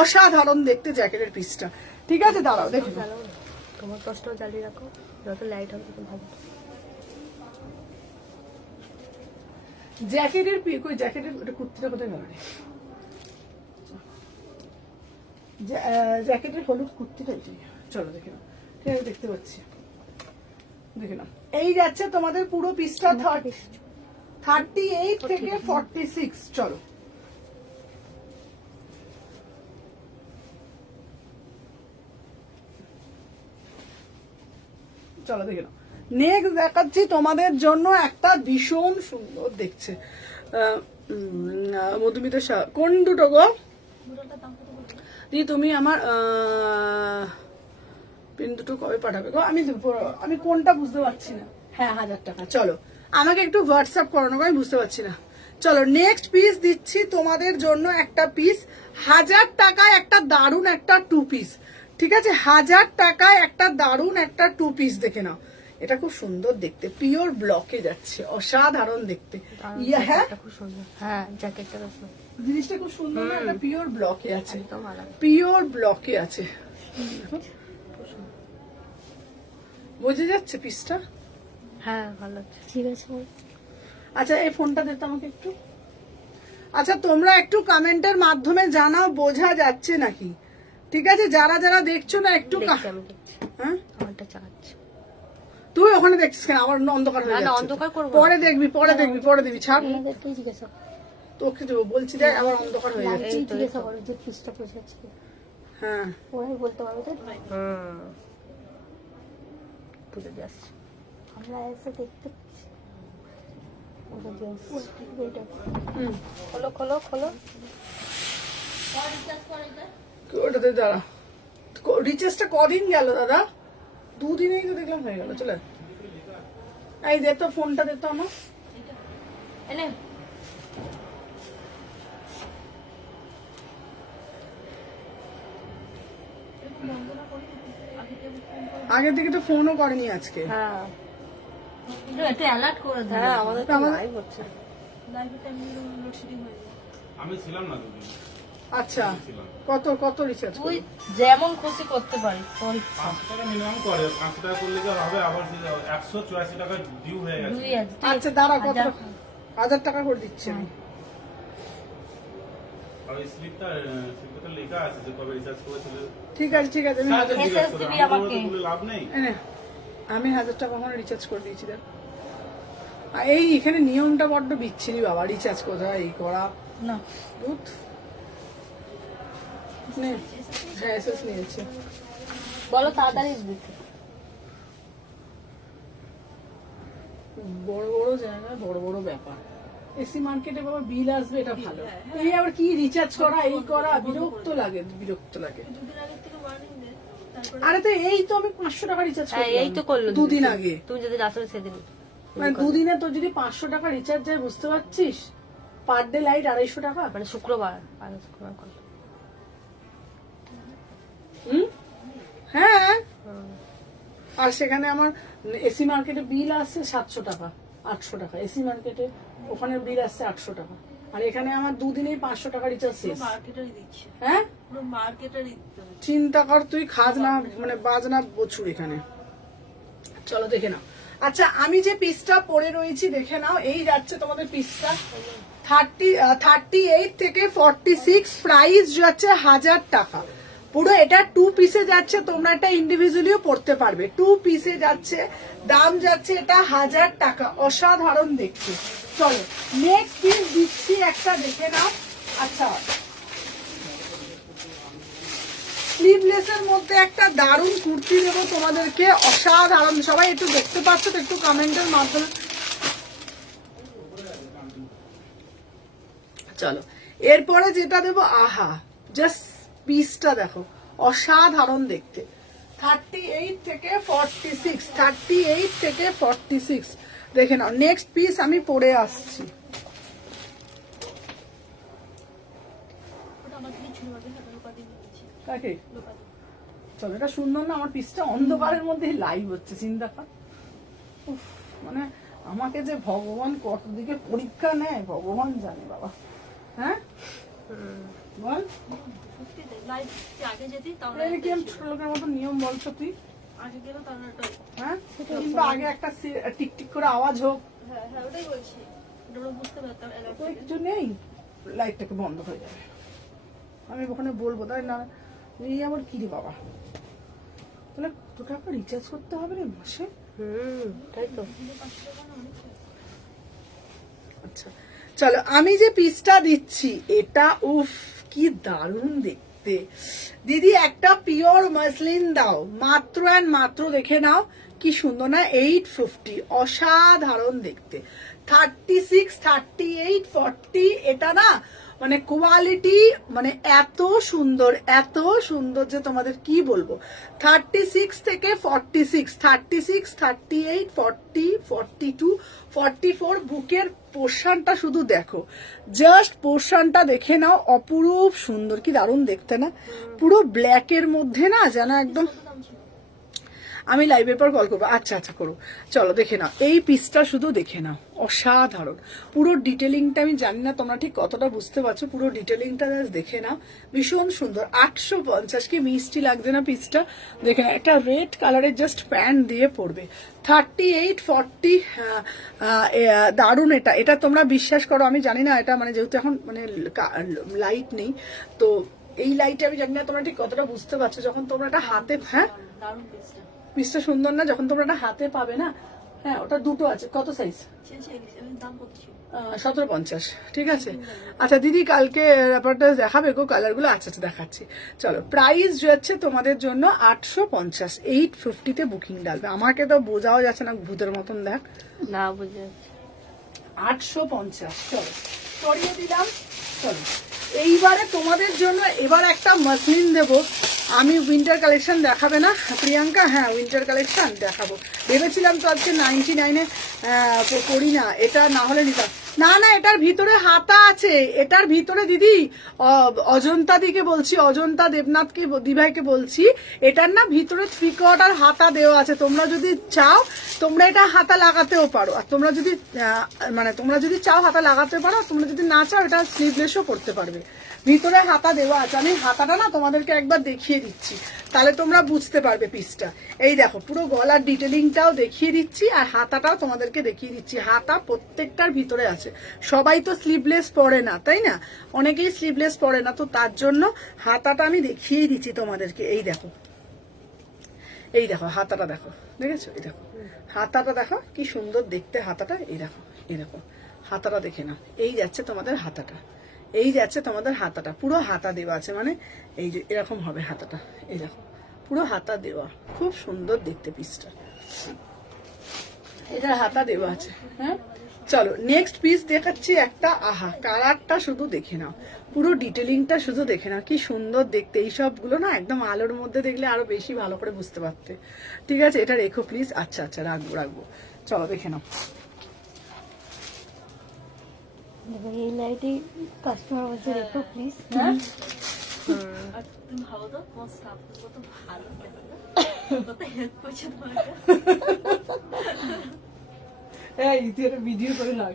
অসাধারণ দেখতে জ্যাকেটের পিসটা, ঠিক আছে দাঁড়াও দেখো। তোমার কষ্ট জ্বালিয়ে রাখো, যত লাইট হবে তত ভালো। জ্যাকেটের কই জ্যাকেটের ওটা কুর্তিটা কোথায় গেল রে? জ্যাকেটের হলুদ কুর্তিটা এটাই, চলো দেখে নাও, ঠিক আছে দেখতে পাচ্ছি, দেখে নাও। এই যাচ্ছে তোমাদের পুরো পিসটা 38 থেকে 46, চলো চলো দেখে নাও। নেক্সট দেখাচ্ছি তোমাদের জন্য একটা ভীষণ সুন্দর দেখছে মধুমিতা শাহ, কোন দুটো গো দি তুমি আমার পিন দুটো কবে পাঠাবে গো? আমি কোনটা বুঝতে পারছি না। হ্যাঁ 1000 টাকা, চলো আমাকে একটু হোয়াটসঅ্যাপ করানো, আমি বুঝতে পারছি না। চলো নেক্সট পিস দিচ্ছি তোমাদের জন্য একটা পিস, 1000 টাকায় একটা দারুণ একটা 2 পিস, ঠিক আছে 1000 টাকায় একটা দারুণ একটা 2 পিস, দেখে নাও। এটা খুব সুন্দর দেখতে, পিওর ব্লকে যাচ্ছে, অসাধারণ দেখতে। হ্যাঁ খুব সুন্দর, হ্যাঁ জ্যাকেটটা জিনিসটা খুব সুন্দর, একটা পিওর ব্লকে আছে, পিওর ব্লকে আছে, বোঝা যাচ্ছে পিসটা? হ্যাঁ ভালো, ঠিক আছে। আচ্ছা এই ফোনটা দিতে আমাকে একটু। আচ্ছা তোমরা একটু কমেন্টের মাধ্যমে জানাও বোঝা যাচ্ছে নাকি, ঠিক আছে যারা যারা দেখছো না একটু। হ্যাঁ আমারটা চালাচ্ছি, তুই ওখানে দেখছিস কেন? আবার অন্ধকার হয়ে যাচ্ছে, অন্ধকার করবো, পরে দেখবি পরে দেখবি পরে দিবি, ছাড় জিজ্ঞাসা তোকে দেবো বলছি, দেখ আবার অন্ধকার হয়ে যাচ্ছে। জিজ্ঞাসা করো যে পিসটা কোথায় আছে, হ্যাঁ ওরাই বলতে পারবে তো। বুঝে যাচ্ছে, আমরা এসে দেখতে পাচ্ছি। খোলো খোলো খোলো, ওটাতে দাঁড়া, রিচার্জটা কদিন গেল দাদা? 2 দিনেই তো দেখলাম হয়ে গেল। চলে এই দে তো ফোনটা, দে তো আমার। এনে আগের দিকে তো ফোনও করেনি আজকে। হ্যাঁ একটু অ্যালার্ট করে দাও। হ্যাঁ আমাদের তো লাইভ হচ্ছে, আমি ছিলাম না দুদিন। আচ্ছা কত কত রিচার্জ তুই যেমন খুশি করতে পারিস, তোর ইচ্ছা। 5 টাকা মিনিমাম করে, 5 টাকা করলে কি হবে? আবার 184 টাকা ডিউ হয়ে গেছে। আচ্ছা দাঁড়া, কত 1000 টাকা করে দিচ্ছি আমি। আর ওই স্লিপটা লেখা আছে যে কবে রিচার্জ করেছিল। ঠিক আছে ঠিক আছে, আমি SSTV আমাকে লাভ নেই। আমি 1000 টাকা ওখানে রিচার্জ করে দিয়েছি। দেখ এই এখানে নিয়মটা বড্ড বিচ্ছিরি বাবা, রিচার্জ কোথায় এই করা না। নে। হ্যাঁ এসএস নিয়েছে। বলো তাড়াতাড়ি দিতে। বড় বড় জায়গায় বড় বড় ব্যাপার। এসি মার্কেটে বাবা বিল আসবে, এটা ভালো। এই আবার কি রিচার্জ করা, এই করা, বিরক্ত লাগে, বিরক্ত লাগে। আরে তো এই তো আমি 500 টাকা রিচার্জ হ্যাঁ এই তো করলো দুদিন আগে। তুমি যদি আসলে সেদিন মানে দুদিনে তো যদি 500 টাকা রিচার্জ যায়, বুঝতে পারছিস? পার ডে লাইট 250 টাকা। মানে শুক্রবার করলো। হ্যাঁ, আর সেখানে আমার এসি মার্কেটে বিল আসছে 700 টাকা 800 টাকা। এসি মার্কেটে ওখানে বিল আসছে 800 টাকা। আর এখানে আমার দুদিনেই 500 টাকা রিচার্জ শেষ। হ্যাঁ চিন্তা কর তুই, খাজনা মানে বাজনা প্রচুর এখানে। চলো দেখে নাও। আচ্ছা আমি যে পিসটা পরে রয়েছি দেখে নাও, এই যাচ্ছে তোমাদের পিসটা 38 থেকে 46, প্রাইস যাচ্ছে 1000 টাকা। পুরো এটা 2 পিসে যাচ্ছে, তোমরা এটা ইন্ডিভিজুয়ালিও পড়তে পারবে। 2 পিসে যাচ্ছে, দাম যাচ্ছে এটা 1000 টাকা। অসাধারণ দেখতে। চলো নেক্সট পিস দিচ্ছি একটা, দেখে নাও। আচ্ছা স্লিভলেসের মধ্যে একটা দারুণ কুর্তি দেবো তোমাদেরকে, অসাধারণ। সবাই একটু দেখতে পাচ্ছ তো, একটু কমেন্টের মাধ্যমে। চলো এরপরে যেটা দেবো, আহা জাস্ট পিসটা দেখো, অসাধারণ দেখতে। 38 থেকে 46, 38 থেকে 46 দেখে নাও। নেক্সট পিস আমি পরে আসছি। কাকে? চলো এটা সুন্দর না আমার পিসটা? অন্ধকারের মধ্যে লাইভ হচ্ছে, চিন্তা কর। উফ, মানে আমাকে যে ভগবান কত দিকে পরীক্ষা নেয় ভগবান জানে বাবা। হ্যাঁ বল, ছোট লোকের মতো নিয়ম বলছো তুই? হ্যাঁ কিংবা আগে একটা টিকটিক করে আওয়াজ হোক, কিছু নেই, লাইটটাকে বন্ধ হয়ে যাবে। আমি ওখানে বলবো, তাই না? এই আবার কি রে বাবা, তাহলে কত টাকা রিচার্জ করতে হবে রে মাসে? তাই তো। আচ্ছা চলো আমি যে পিসটা দিচ্ছি এটা, উফ কি দারুণ দেখতে। দিদি একটা পিওর মাসলিন দাও, মাত্র অ্যান্ড মাত্র দেখে নাও কি সুন্দর না, 850, অসাধারণ দেখতে। 36, 38, 40 এটা না মানে কোয়ালিটি মানে এত সুন্দর, এত সুন্দর যে তোমাদের কি বলবো। 36 থেকে 46, 36, 38, 40, 42, 44 বুকের পোর্শনটা শুধু দেখো, জাস্ট পোর্শনটা দেখে নাও, অপরূপ সুন্দর, কি দারুণ দেখতে না। পুরো ব্ল্যাকের মধ্যে না, যেন একদম। আমি লাইভের পর কল করবো। আচ্ছা আচ্ছা করো। চলো দেখে নাও এই পিসটা, শুধু দেখে নাও, অসাধারণ। পুরো ডিটেলিংটা আমি জানি না তোমরা ঠিক কতটা বুঝতে পারছো, পুরো ডিটেলিংটা দেখে নাও, ভীষণ সুন্দর। 850, কি মিষ্টি লাগছে না পিসটা? দেখে নাও, একটা রেড কালারের জাস্ট প্যান্ট দিয়ে পরবে। 38, 40, দারুণ। এটা এটা তোমরা বিশ্বাস করো, আমি জানি না এটা মানে যেহেতু এখন মানে লাইট নেই, তো এই লাইটে আমি জানি না তোমরা ঠিক কতটা বুঝতে পারছো। যখন তোমরা এটা হাতে, হ্যাঁ পিসটা সুন্দর না, যখন তোমরা এটা হাতে পাবে না। হ্যাঁ ওটা দুটো আছে, কত সাইজ? 1750, ঠিক আছে। আচ্ছা দিদি কালকে ব্যাপারটা দেখাবে গো কালার গুলো? আচ্ছা আচ্ছা দেখাচ্ছি। চলো প্রাইস যাচ্ছে তোমাদের জন্য 850, 850-তে বুকিং ডালবে। আমাকে তো বোঝাও যাচ্ছে না, ভূতের মতন দেখ না বুঝে 850। চলো সরিয়ে দিলাম। চলো এইবারে তোমাদের জন্য এবার একটা মাসলিন দেবো আমি। উইন্টার কালেকশন দেখাবে না প্রিয়াঙ্কা? হ্যাঁ উইন্টার কালেকশন দেখাবো ভেবেছিলাম, তো আজকে 99-এ করি না, এটা না হলে নিতাম না। না এটার ভিতরে হাতা আছে, এটার ভিতরে দিদি অজন্তা দিকে বলছি, অজন্তা দেবনাথকে দিভাইকে বলছি, এটার না ভিতরে 3/4 হাতা দেওয়া আছে। তোমরা যদি চাও তোমরা এটা হাতা লাগাতেও পারো, আর তোমরা যদি মানে তোমরা যদি চাও হাতা লাগাতে পারো, তোমরা যদি না চাও এটা স্লিভলেসও করতে পারবে। ভিতরে হাতা দেওয়া আছে, আমি হাতাটা না তোমাদেরকে একবার দেখিয়ে দিচ্ছি, তাহলে তোমরা বুঝতে পারবে পিসটা। এই দেখো পুরো গলার ডিটেলিংটাও দেখিয়ে দিচ্ছি, আর হাতাটাও তোমাদেরকে দেখিয়ে দিচ্ছি। হাতা প্রত্যেকটার ভিতরে আছে। সবাই তো স্লিভলেস পরে না, তাই না? অনেকেই স্লিভলেস পরে না, তো তার জন্য হাতাটা আমি দেখিয়ে দিচ্ছি তোমাদেরকে। এই দেখো, এই দেখো হাতাটা দেখো, দেখেছো? এই দেখো হাতাটা দেখো কি সুন্দর দেখতে হাতাটা। এই দেখো, এই দেখো হাতাটা দেখে না, এই যাচ্ছে তোমাদের হাতাটা। এই যাচ্ছে তোমাদের হাতাটা, পুরো হাতা দেওয়া আছে, মানে এই যে এরকম হবে হাতাটা, এই দেখো পুরো হাতা দেওয়া, খুব সুন্দর দেখতে পিসটা, এটার হাতা দেওয়া আছে। হ্যাঁ চলো নেক্সট পিস দেখাচ্ছি একটা। আহা কালারটা শুধু দেখে নাও, পুরো ডিটেলিংটা শুধু দেখে নাও, কি সুন্দর দেখতে। এই সবগুলো না একদম আলোর মধ্যে দেখলে আরো বেশি ভালো করে বুঝতে পারতে। ঠিক আছে এটা রেখো প্লিজ। আচ্ছা আচ্ছা রাখবো রাখবো, চলো দেখে নাও। এই লাইটে কাস্টমার বলছে রেখো প্লিজ। হ্যাঁ আর তুমি ভাবো তো তোমার স্টাফ কত ভালো কত হেল্প করছে তোমাকে। এই তুই একটা ভিডিও করে লাগ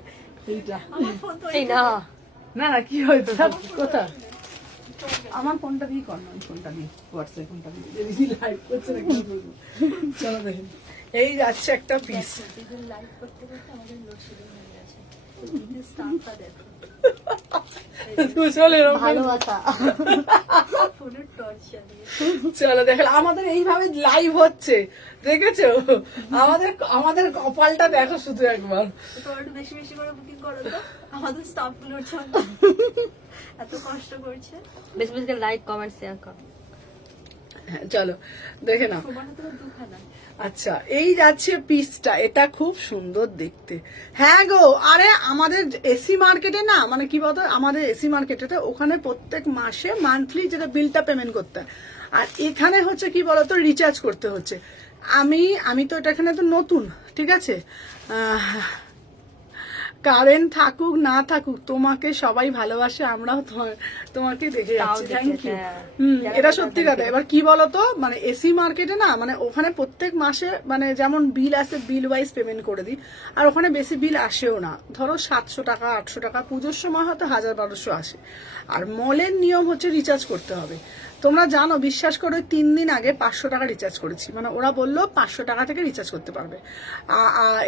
এইটা। আমার ফোন তো এই না না না কি হয়েছে কোথা, আমার ফোনটা দিয়ে কর না, ফোনটা দিয়ে হোয়াটসঅ্যাপ ফোনটা দিয়ে দিদি লাইভ করছে না কি বলবো। চলো দেখেন এই যাচ্ছে একটা পিস। লাইভ করতে করতে আমাদের লোডশেডিং হয়ে গেছে। স্টাফটা দেখো চলো ভালোবাসা। ফোনের টর্চ জ্বালিয়ে। চলো দেখো আমাদের এইভাবে লাইভ হচ্ছে, দেখেছো আমাদের আমাদের কপালটা দেখো শুধু একবার। তোমার একটু বেশি বেশি করে বুকিং করো তো, আমাদের স্টাফ গুলোর জন্য এত কষ্ট করছে। বেশি বেশি লাইক কমেন্ট শেয়ার করো। হ্যাঁ চলো দেখে নাও। সমানে তো দুখানা। আচ্ছা এই যাচ্ছে পিসটা, এটা খুব সুন্দর দেখতে। হ্যাঁ গো আরে আমাদের এসি মার্কেটে না, মানে কি বলতো আমাদের এসি মার্কেটে ওখানে প্রত্যেক মাসে মান্থলি যেটা বিলটা পেমেন্ট করতে হয়, আর এখানে হচ্ছে কি বলতো রিচার্জ করতে হচ্ছে। আমি তো এটা এখানে তো নতুন, ঠিক আছে, কারেন্ট থাকুক না থাকুক তোমাকে সবাই ভালোবাসে, আমরাও তোমাকে দেখে যাচ্ছি, থ্যাংক ইউ। এটা সত্যি কথা। এবার কি বলতো মানে এসি মার্কেটে না, মানে ওখানে প্রত্যেক মাসে মানে যেমন বিল আসে বিল ওয়াইজ পেমেন্ট করে দিই, আর ওখানে বেশি বিল আসেও না, ধরো 700 টাকা 800 টাকা, পুজোর সময় হয়তো 1000-1200 আসে। আর মলের নিয়ম হচ্ছে রিচার্জ করতে হবে। তোমরা জানো বিশ্বাস করো 3 দিন আগে 500 টাকা রিচার্জ করেছি, মানে ওরা বললো 500 টাকা থেকে রিচার্জ করতে পারবে।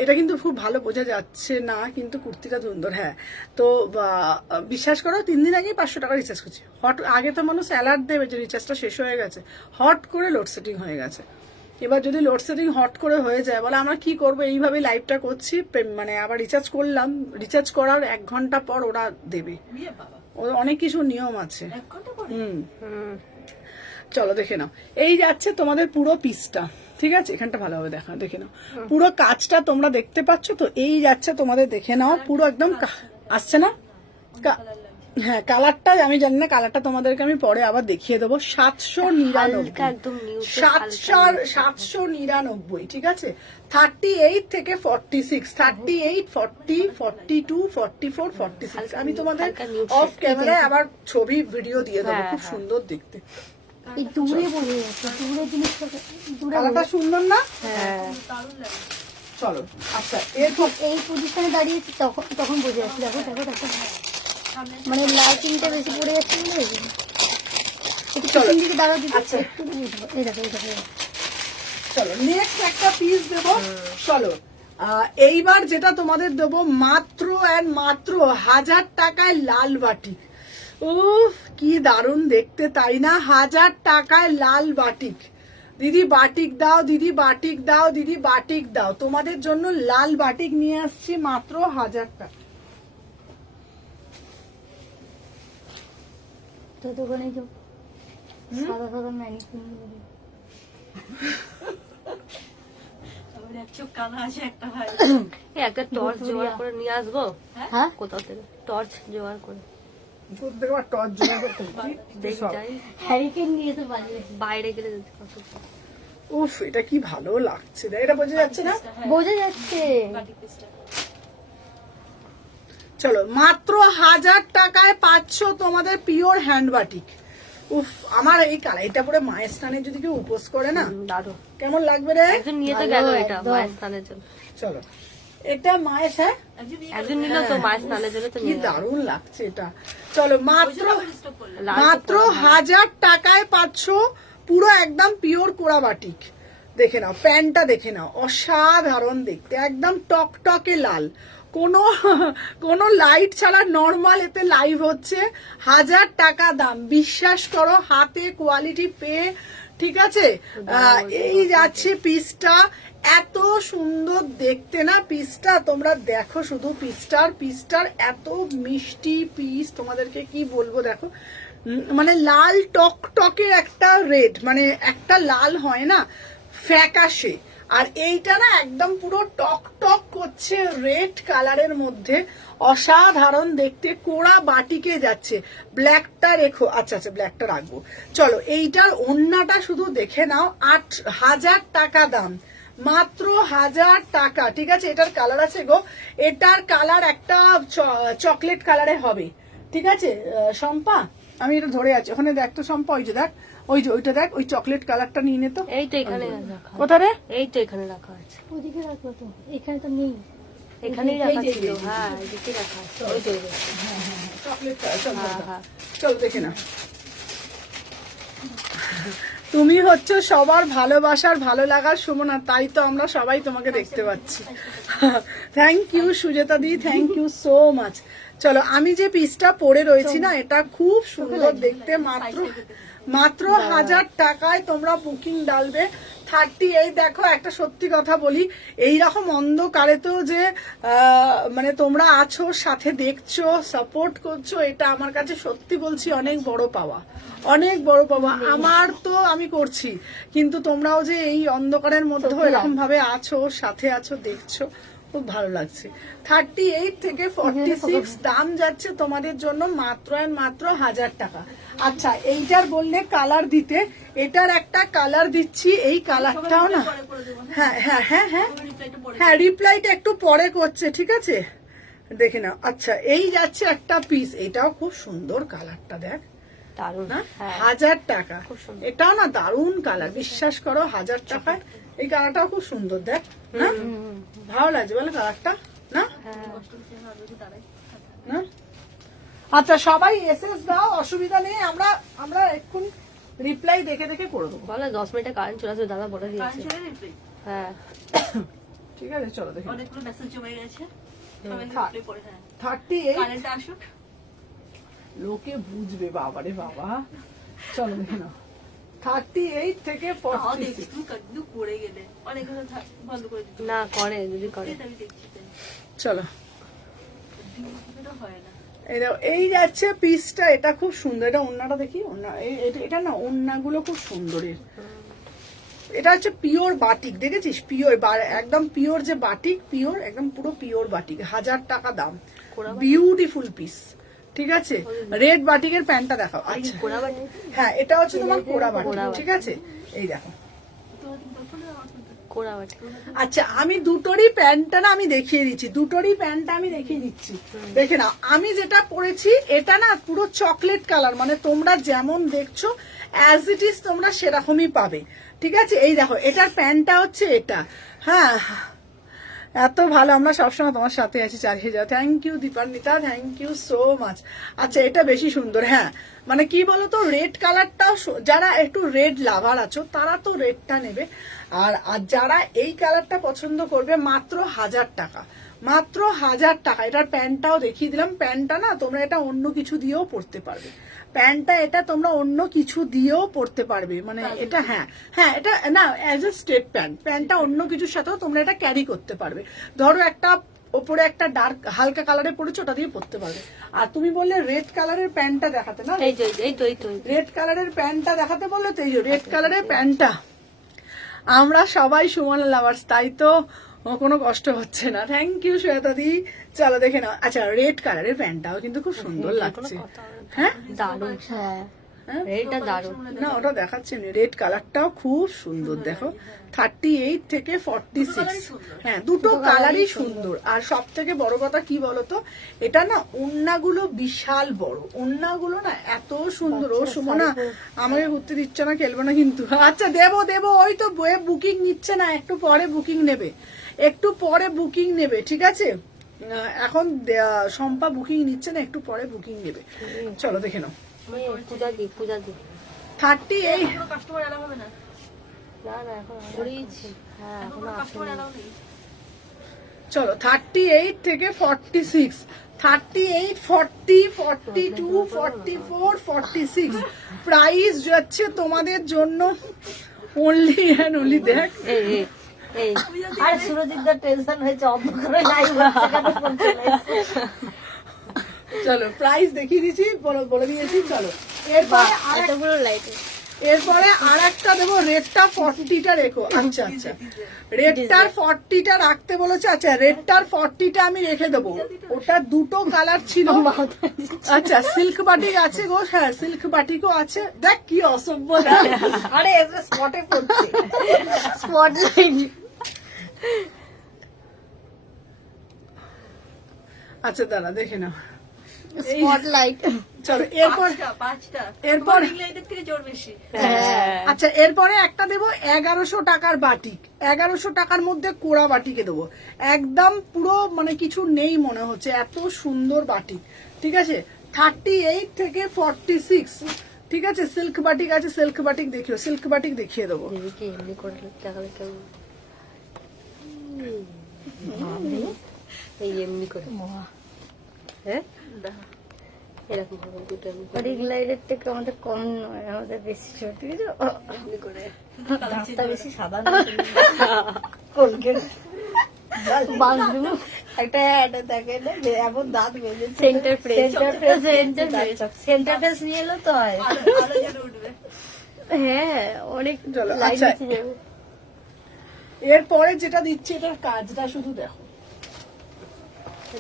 এটা কিন্তু খুব ভালো বোঝা যাচ্ছে না, কিন্তু কুর্তিটা সুন্দর। হ্যাঁ তো বিশ্বাস করো 3 দিন আগেই 500 টাকা রিচার্জ করছি। হট আগে তো মানুষ অ্যালার্ট দেবে যে রিচার্জটা শেষ হয়ে গেছে, হট করে লোডশেডিং হয়ে গেছে। এবার যদি লোডশেডিং হট করে হয়ে যায় বলে আমরা কি করবো, এইভাবে লাইভটা করছি, মানে আবার রিচার্জ করলাম, রিচার্জ করার 1 ঘন্টা পর ওরা দেবে। বিয়ে বাবা অনেক কিছু নিয়ম আছে। 1 ঘন্টা পরে। চলো দেখে নাও এই যাচ্ছে তোমাদের পুরো পিসটা, ঠিক আছে এখানটা ভালোভাবে দেখে নাও, পুরো কাজটা তোমরা দেখতে পাচ্ছ তো। এই যাচ্ছে তোমাদের দেখে নাও পুরো একদম আসছে না, হ্যাঁ কালারটা আমি জানি না, কালারটা তোমাদেরকে আমি পরে আবার দেখিয়ে দেবো। 799, ঠিক আছে। 38 থেকে 46, 38, 40, 42, 44, 46। আমি তোমাদের অফ ক্যামেরায় আবার ছবি ভিডিও দিয়ে দেবো, খুব সুন্দর দেখতে। এই দূরে বলে যাচ্ছে, দূরে জিনিসটা দূরে কালারটা সুন্দর না? দারুণ লাগে। চলো আচ্ছা এরপর এই পজিশনে দাঁড়িয়েছি তখন বোঝা যাচ্ছে। দেখো দেখো দেখো মানে লাইটিংটা বেশি পড়ে যাচ্ছে বলে একটু পিছন দিকে দাঁড়া দিতে। আচ্ছা। একটু বুঝবো। এই দেখো এই দেখো চলো নেক্সট একটা পিস দেবো। চলো এইবার যেটা তোমাদের দেবো মাত্র আর মাত্র 1000 টাকায় লাল বাটিক। উফ কি দারুণ দেখতে তাই না, 1000 টাকায় লাল বাটিক। দিদি বাটিক দাও, দিদি বাটিক দাও, দিদি বাটিক দাও, তোমাদের জন্য লাল বাটিক নিয়ে আসছি মাত্র 1000 টাকা। তো দোকানে যাও সাদা সাদা ম্যানিকুইন আমার এক চোখ কানা আছে একটা ভাই। একটা টর্চ জোগাড় করে নিয়ে আসবো। হ্যাঁ কোথাও থেকে টর্চ জোগাড় করে টর্চ জোগাড় করতে হবে। দেখি যাই, হ্যারিকেন নিয়ে তো বাইরে গেলে উফ এটা কি ভালো লাগছে, এটা বোঝা যাচ্ছে না? বোঝা যাচ্ছে। বাটিক পিসটা চলো মাত্র 1000 টাকায় পাচ্ছ তোমাদের পিওর হ্যান্ড বাটিক। উফ আমার এই কালাইটা পরে মায়ের স্থানে যদি কেউ উপোস করে না দারুণ কেমন লাগবে রে। একজন নিয়ে তো গেল এটা মায়ের স্থানের জন্য। চলো এটা মায়ের, হ্যাঁ একজন নিল তো মায়ের স্থানের জন্য তো কি নিয়ে গেল। দারুণ লাগছে এটা। চলো মাত্র স্টক করলে মাত্র 1000 টাকায় পাচ্ছ পুরো একদম পিওর কোরা বাটিক। দেখে নাও প্যান্টটা দেখে নাও, অসাধারণ দেখতে, একদম টকটকে লাল, কোনো লাইট ছাড়া নর্মাল এতে লাইভ হচ্ছে। 1000 টাকা দাম, বিশ্বাস করো হাতে কোয়ালিটি পেয়ে, ঠিক আছে। এই যাচ্ছে পিসটা এত সুন্দর দেখতে না পিসটা, তোমরা দেখো শুধু পিসটার এত মিষ্টি পিস, তোমাদেরকে কি বলবো দেখো, মানে লাল টকটকে একটা রেড, মানে একটা লাল হয় না ফ্যাকাশে, আর এইটা না একদম পুরো টক টক করছে রেড কালারের মধ্যে, অসাধারণ দেখতে, কোড়া বাটিকে যাচ্ছে। ব্ল্যাকটা রেখো, আচ্ছা ব্ল্যাকটা রাখবো। চলো এইটার ওড়নাটা শুধু দেখে নাও, 8,000 টাকা দাম, মাত্র 1000 টাকা। ঠিক আছে, এটার কালার আছে গো, এটার কালার একটা চকলেট কালারে হবে। ঠিক আছে শম্পা, আমি এটা ধরে আছি, ওখানে দেখ তো শম্পা, ওই যে দেখ, ওইটা দেখ, ওই চকলেট কালারটা নিয়ে নে তো। এই তো এখানে রাখা, কোথায় রে? এই তো এখানে রাখা আছে। ওদিকে রাখবো তো, এখানে তো নেই। এখানেই রাখা ছিল, হ্যাঁ এদিকে রাখা আছে, ওই তো চকলেট কালার, চল হ্যাঁ হ্যাঁ। চল দেখে না। তুমি হচ্ছে সবার ভালোবাসার ভালো লাগার সুমনা, তাই তো আমরা সবাই তোমাকে দেখতে পাচ্ছি। থ্যাংক ইউ সুজেতা দি, থ্যাংক ইউ সো মাচ। চলো আমি যে পিসটা পরে রয়েছি না, এটা খুব সুন্দর দেখতে, মাত্র 1000 টাকায় তোমরা বুকিং ডালবে। 38 দেখো, একটা সত্যি কথা বলি, এইরকম অন্ধকারে তো যে মানে তোমরা আছো, সাথে দেখছো, সাপোর্ট করছো, এটা আমার কাছে সত্যি বলছি অনেক বড় পাওয়া, অনেক বড় পাওয়া। আমার তো আমি করছি, কিন্তু তোমরাও যে এই অন্ধকারের মধ্যে এরকম ভাবে আছো, সাথে আছো, দেখছো, খুব ভালো লাগছে। 38 থেকে 46 দাম যাচ্ছে তোমাদের জন্য মাত্র আর মাত্র 1000 টাকা। আচ্ছা এইটার বললে কালার দিতে, এটার একটা কালার দিচ্ছি, এই কালারটাও না, হ্যাঁ রিপ্লাইটা একটু পরে করছে, ঠিক আছে দেখে নাও। আচ্ছা এই যাচ্ছে একটা পিস, এটাও খুব সুন্দর কালারটা, দেখ দারুণ না, হ্যাঁ 1000 টাকা, এটাও না দারুণ কালার, বিশ্বাস করো 1000 টাকায় এই কালারটাও খুব সুন্দর, দেখ না, ভালো লাগছে বলে কালারটা না, না? আচ্ছা সবাই এসএস দাও, অসুবিধা নেই, আমরা এখন রিপ্লাই দেখে দেখে করে দেবো। বলে 10 মিনিটে কারেন্ট চলে আসবে, দাদা বলে দিয়েছে। হ্যাঁ ঠিক আছে চলো দেখি। অনেকগুলো মেসেজ জমে গেছে, সবাই থাক। রিপ্লাই করে, হ্যাঁ 38 কারেন্ট আসুক। লোকে বুঝবে বাবারে বাবা, চলো দেখে নাও। 38 থেকে 46 তুমি কদ্দু করে গেলে অনেকগুলো বন্ধ করে দিতে না করে, যদি করে আমি দেখছি তাই। চলো এটা হয় না। এই যাচ্ছে পিসটা, এটা খুব সুন্দর, এটা ওন্নাটা দেখি, ওন্না এটা না ওন্নাগুলো খুব সুন্দর, এটা হচ্ছে পিওর বাটিক, দেখেছিস পিওর, একদম পিওর যে বাটিক, পিওর একদম পুরো পিওর বাটিক, 1000 টাকা দাম, বিউটিফুল পিস। ঠিক আছে, রেড বাটিকের প্যান্টটা দেখাও। আচ্ছা হ্যাঁ এটা হচ্ছে তোমার কোড়া বাটিক, ঠিক আছে এই দেখো। আচ্ছা আমি দুটোরই প্যান্টটা না আমি দেখিয়ে দিচ্ছি, দেখে নাও। আমি যেটা পরেছি এটা না পুরো চকলেট কালার, মানে তোমরা যেমন দেখছো অ্যাজ ইট ইজ তোমরা সেরকমই পাবে। ঠিক আছে এই দেখো, এটার প্যান্টটা হচ্ছে এটা, হ্যাঁ এত ভালো, আমরা সবসময় তোমার সাথে আছি, চালিয়ে যাও। Thank you Dipanwita, thank you so much. আচ্ছা এটা বেশি সুন্দর, হ্যাঁ মানে কি বলতো, রেড কালারটাও, যারা একটু রেড লাভার আছো তারা তো রেডটা নেবে, আর যারা এই কালারটা পছন্দ করবে মাত্র 1000 টাকা, মাত্র 1000 টাকা। এটার প্যান্টটাও দেখিয়ে দিলাম, প্যান্টটা না তোমরা এটা অন্য কিছু দিয়েও পরতে পারবে, প্যান্টটা এটা তোমরা অন্য কিছু দিয়েও পরতে পারবে, মানে এটা হ্যাঁ এটা না অ্যাজ এ স্ট্রেট প্যান্টটা অন্য কিছুর সাথেও তোমরা এটা ক্যারি করতে পারবে। ধরো একটা ওপরে একটা ডার্ক হালকা কালারে পড়েছো, ওটা দিয়ে পরতে পারবে। আর তুমি বললে রেড কালারের প্যান্টটা দেখাতে, না রেড কালারের প্যান্টটা দেখাতে বললে, তো এই যে রেড কালারের প্যান্টটা, আমরা সবাই সমান লাভার্স, তাই তো কোনো কষ্ট হচ্ছে না। থ্যাংক ইউ শ্বেতা দি, চলো দেখে নাও। আচ্ছা রেড কালারের প্যান্টটাও কিন্তু খুব সুন্দর লাগছে, হ্যাঁ দারুণ, হ্যাঁ এটা দারুণ না, ওটা দেখাচ্ছে রেড কালারটাও খুব সুন্দর, দেখো 38 থেকে 46, হ্যাঁ দুটো কালারই সুন্দর। আর সব থেকে বড় কথা কি বলতো, এটা না ওন্নাগুলো বিশাল বড়, ওন্নাগুলো না এত সুন্দর। ও সুমনা আমাকে ঘুরতে দিচ্ছে না, খেলবো না কিন্তু। আচ্ছা দেবো, ওই তো বইয়ে বুকিং নিচ্ছে না, একটু পরে বুকিং নেবে, ঠিক আছে এখন শম্পা বুকিং নিচ্ছে না, একটু পরে বুকিং নেবে। চলো দেখে নাও। পূজা দি 38 কোনো কাস্টমার এলাও হবে না, না এখন করেইছি, হ্যাঁ এখন কোনো কাস্টমার এলাও নেই। চলো 38 থেকে 46, 38, 40, 42, 44, 46 প্রাইস যাচ্ছে তোমাদের জন্য অনলি অ্যান্ড অনলি, দেখ এই আর সুরজিৎদার টেনশন হয়েছে অন্ধকারে লাইভ চলো প্রাইস দেখিয়ে দিচ্ছি, বলে দিয়েছি। চলো এরপরে এরপরে আর একটা দেবো, রেডটা 40টা রেখো। আচ্ছা আচ্ছা, রেডটার 40টা রাখতে বলেছে। আচ্ছা রেডটার 40টা আমি রেখে দেবো, ওটা দুটো কালার ছিল। আচ্ছা সিল্ক বাটিক আছে গো, হ্যাঁ সিল্ক বাটিকও আছে। দেখ কি অসভ্য, আরে স্পটে পড়ছে স্পটলাইট। আচ্ছা দাঁড়া দেখে নাও স্পটলাইট। চলো এরপর এরপর রিংলাইটের থেকে জোর বেশি। আচ্ছা এরপরে একটা দেবো 1100 টাকার বাটিক। 1100 টাকার মধ্যে কোড়া বাটিকে দেবো, একদম পুরো মানে কিছু নেই মনে হচ্ছে, এত সুন্দর বাটিক। ঠিক আছে 38 থেকে 46। ঠিক আছে সিল্ক বাটিক আছে, সিল্ক বাটিক দেখিও, সিল্ক বাটিক দেখিয়ে দেবো। এমনি করে লাগালে কেমন, এই এমনি করে হ্যাঁ এরকম হবে দুটো রিং লাইটের থেকে আমাদের কম নয়, আমাদের বেশি ছোট। ঠিক আছে এমনি করে দাঁতটা বেশি সাদা না কোলগেট বাথরুম একটা অ্যাড থাকে না যে এমন দাঁত বেজে সেন্টার ফ্রেশ সেন্টার ফ্রেশ নিয়ে এলো তো হয়। হ্যাঁ অনেক চলো, লাইট আচ্ছা। বেঁচে যাবে। এরপরে যেটা দিচ্ছি এটার কাজটা শুধু দেখো।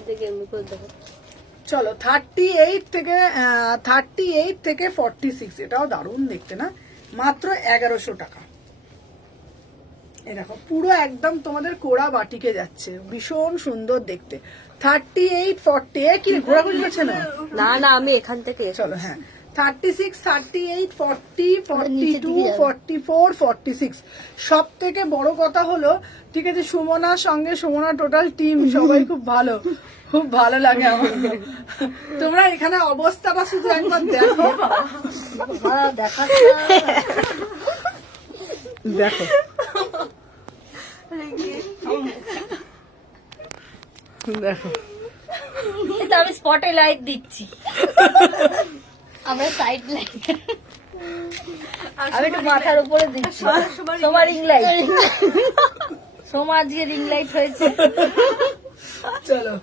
দেখে এমনি করে দেখো। চলো 38 থেকে 46, এটাও দারুণ দেখতে না, মাত্র 1100 টাকা। এ দেখো পুরো একদম তোমাদের কোড়া বাটিকে যাচ্ছে, ভীষণ সুন্দর দেখতে। 38 40 কি ঘোরাঘুরি করছে না? না না আমি এখান থেকে চলো হ্যাঁ 36 38 40 42 44 46। সব থেকে বড় কথা হলো, ঠিক আছে সুমনার সঙ্গে সুমনা টোটাল টিম সবাই খুব ভালো, খুব ভালো লাগে আমার। তোমরা এখানে অবস্থা বা শুধু একবার দেখো, দেখো দেখো এটা আমি স্পটে লাইট দিচ্ছি, আমরা সাইড লাইট আমি একটু মাথার উপরে দিচ্ছি। তোমার রিং লাইট, সোমা আজকে রিং লাইট হয়েছে। চলো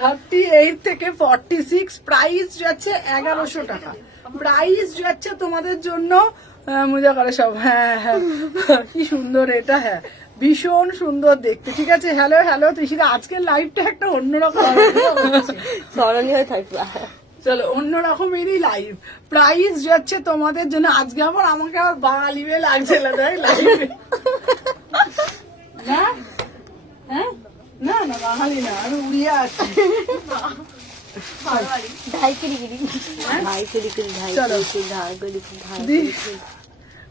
38 থেকে 46, প্রাইস যাচ্ছে 1100 টাকা। প্রাইস যাচ্ছে তোমাদের জন্য মজা করে সব। হ্যাঁ হ্যাঁ কি সুন্দর এটা, হ্যাঁ ভীষণ সুন্দর দেখতে। ঠিক আছে হ্যালো হ্যালো তৃষিরা, আজকের লাইভটা একটা অন্যরকম স্মরণীয় থাকবে। চলো অন্য রকমেরই লাইভ। প্রাইস যাচ্ছে তোমাদের জন্য আজকে আমাকে আবার বাঙালি মেয়ে লাগছে না লাইভে। না হ্যাঁ না না বাঙালি না, আমি উড়িয়ে আছি। চলো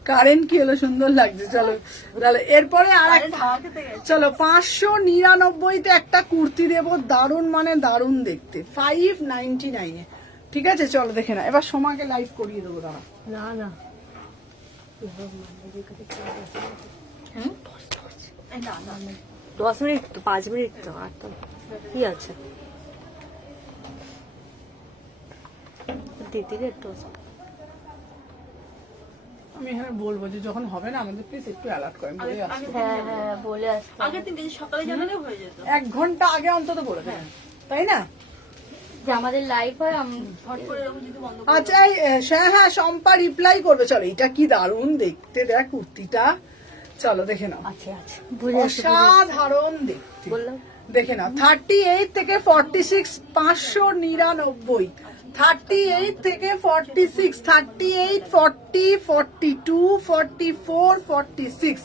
কারেন্ট কি হলো, সুন্দর লাগছে। চলো তাহলে এরপরে আর চলো 599-তে একটা কুর্তি দেবো, দারুণ মানে দারুণ দেখতে, 599-এ। ঠিক আছে চলো দেখে না, এবার সময়কে লাইভ করিয়ে দেবো। দাঁড়া না না 10 মিনিট তো 5 মিনিট তো আর তো কি আছে দিদি রে একটু। আমি এখানে বলবো যে যখন হবে না আমাদের প্লিজ একটু অ্যালার্ট করেন, বলে আসবো। হ্যাঁ হ্যাঁ বলে আসতে আগের দিন যদি সকালে জানালেও হয়ে যেত। 1 ঘন্টা আগে অন্তত বলে দেবেন, তাই না? যে আমাদের লাইভ হয় হট করে এরকম যদি বন্ধ আচ্ছা হ্যাঁ হ্যাঁ শম্পা রিপ্লাই করবে। চলো এটা কি দারুণ দেখতে, দেখ কুর্তিটা, চলো দেখে নাও। আছে আছে অসাধারণ দেখতে, বললাম দেখে নাও। 38 থেকে 46 599। 38 থেকে 46, 38 40 42 44 46,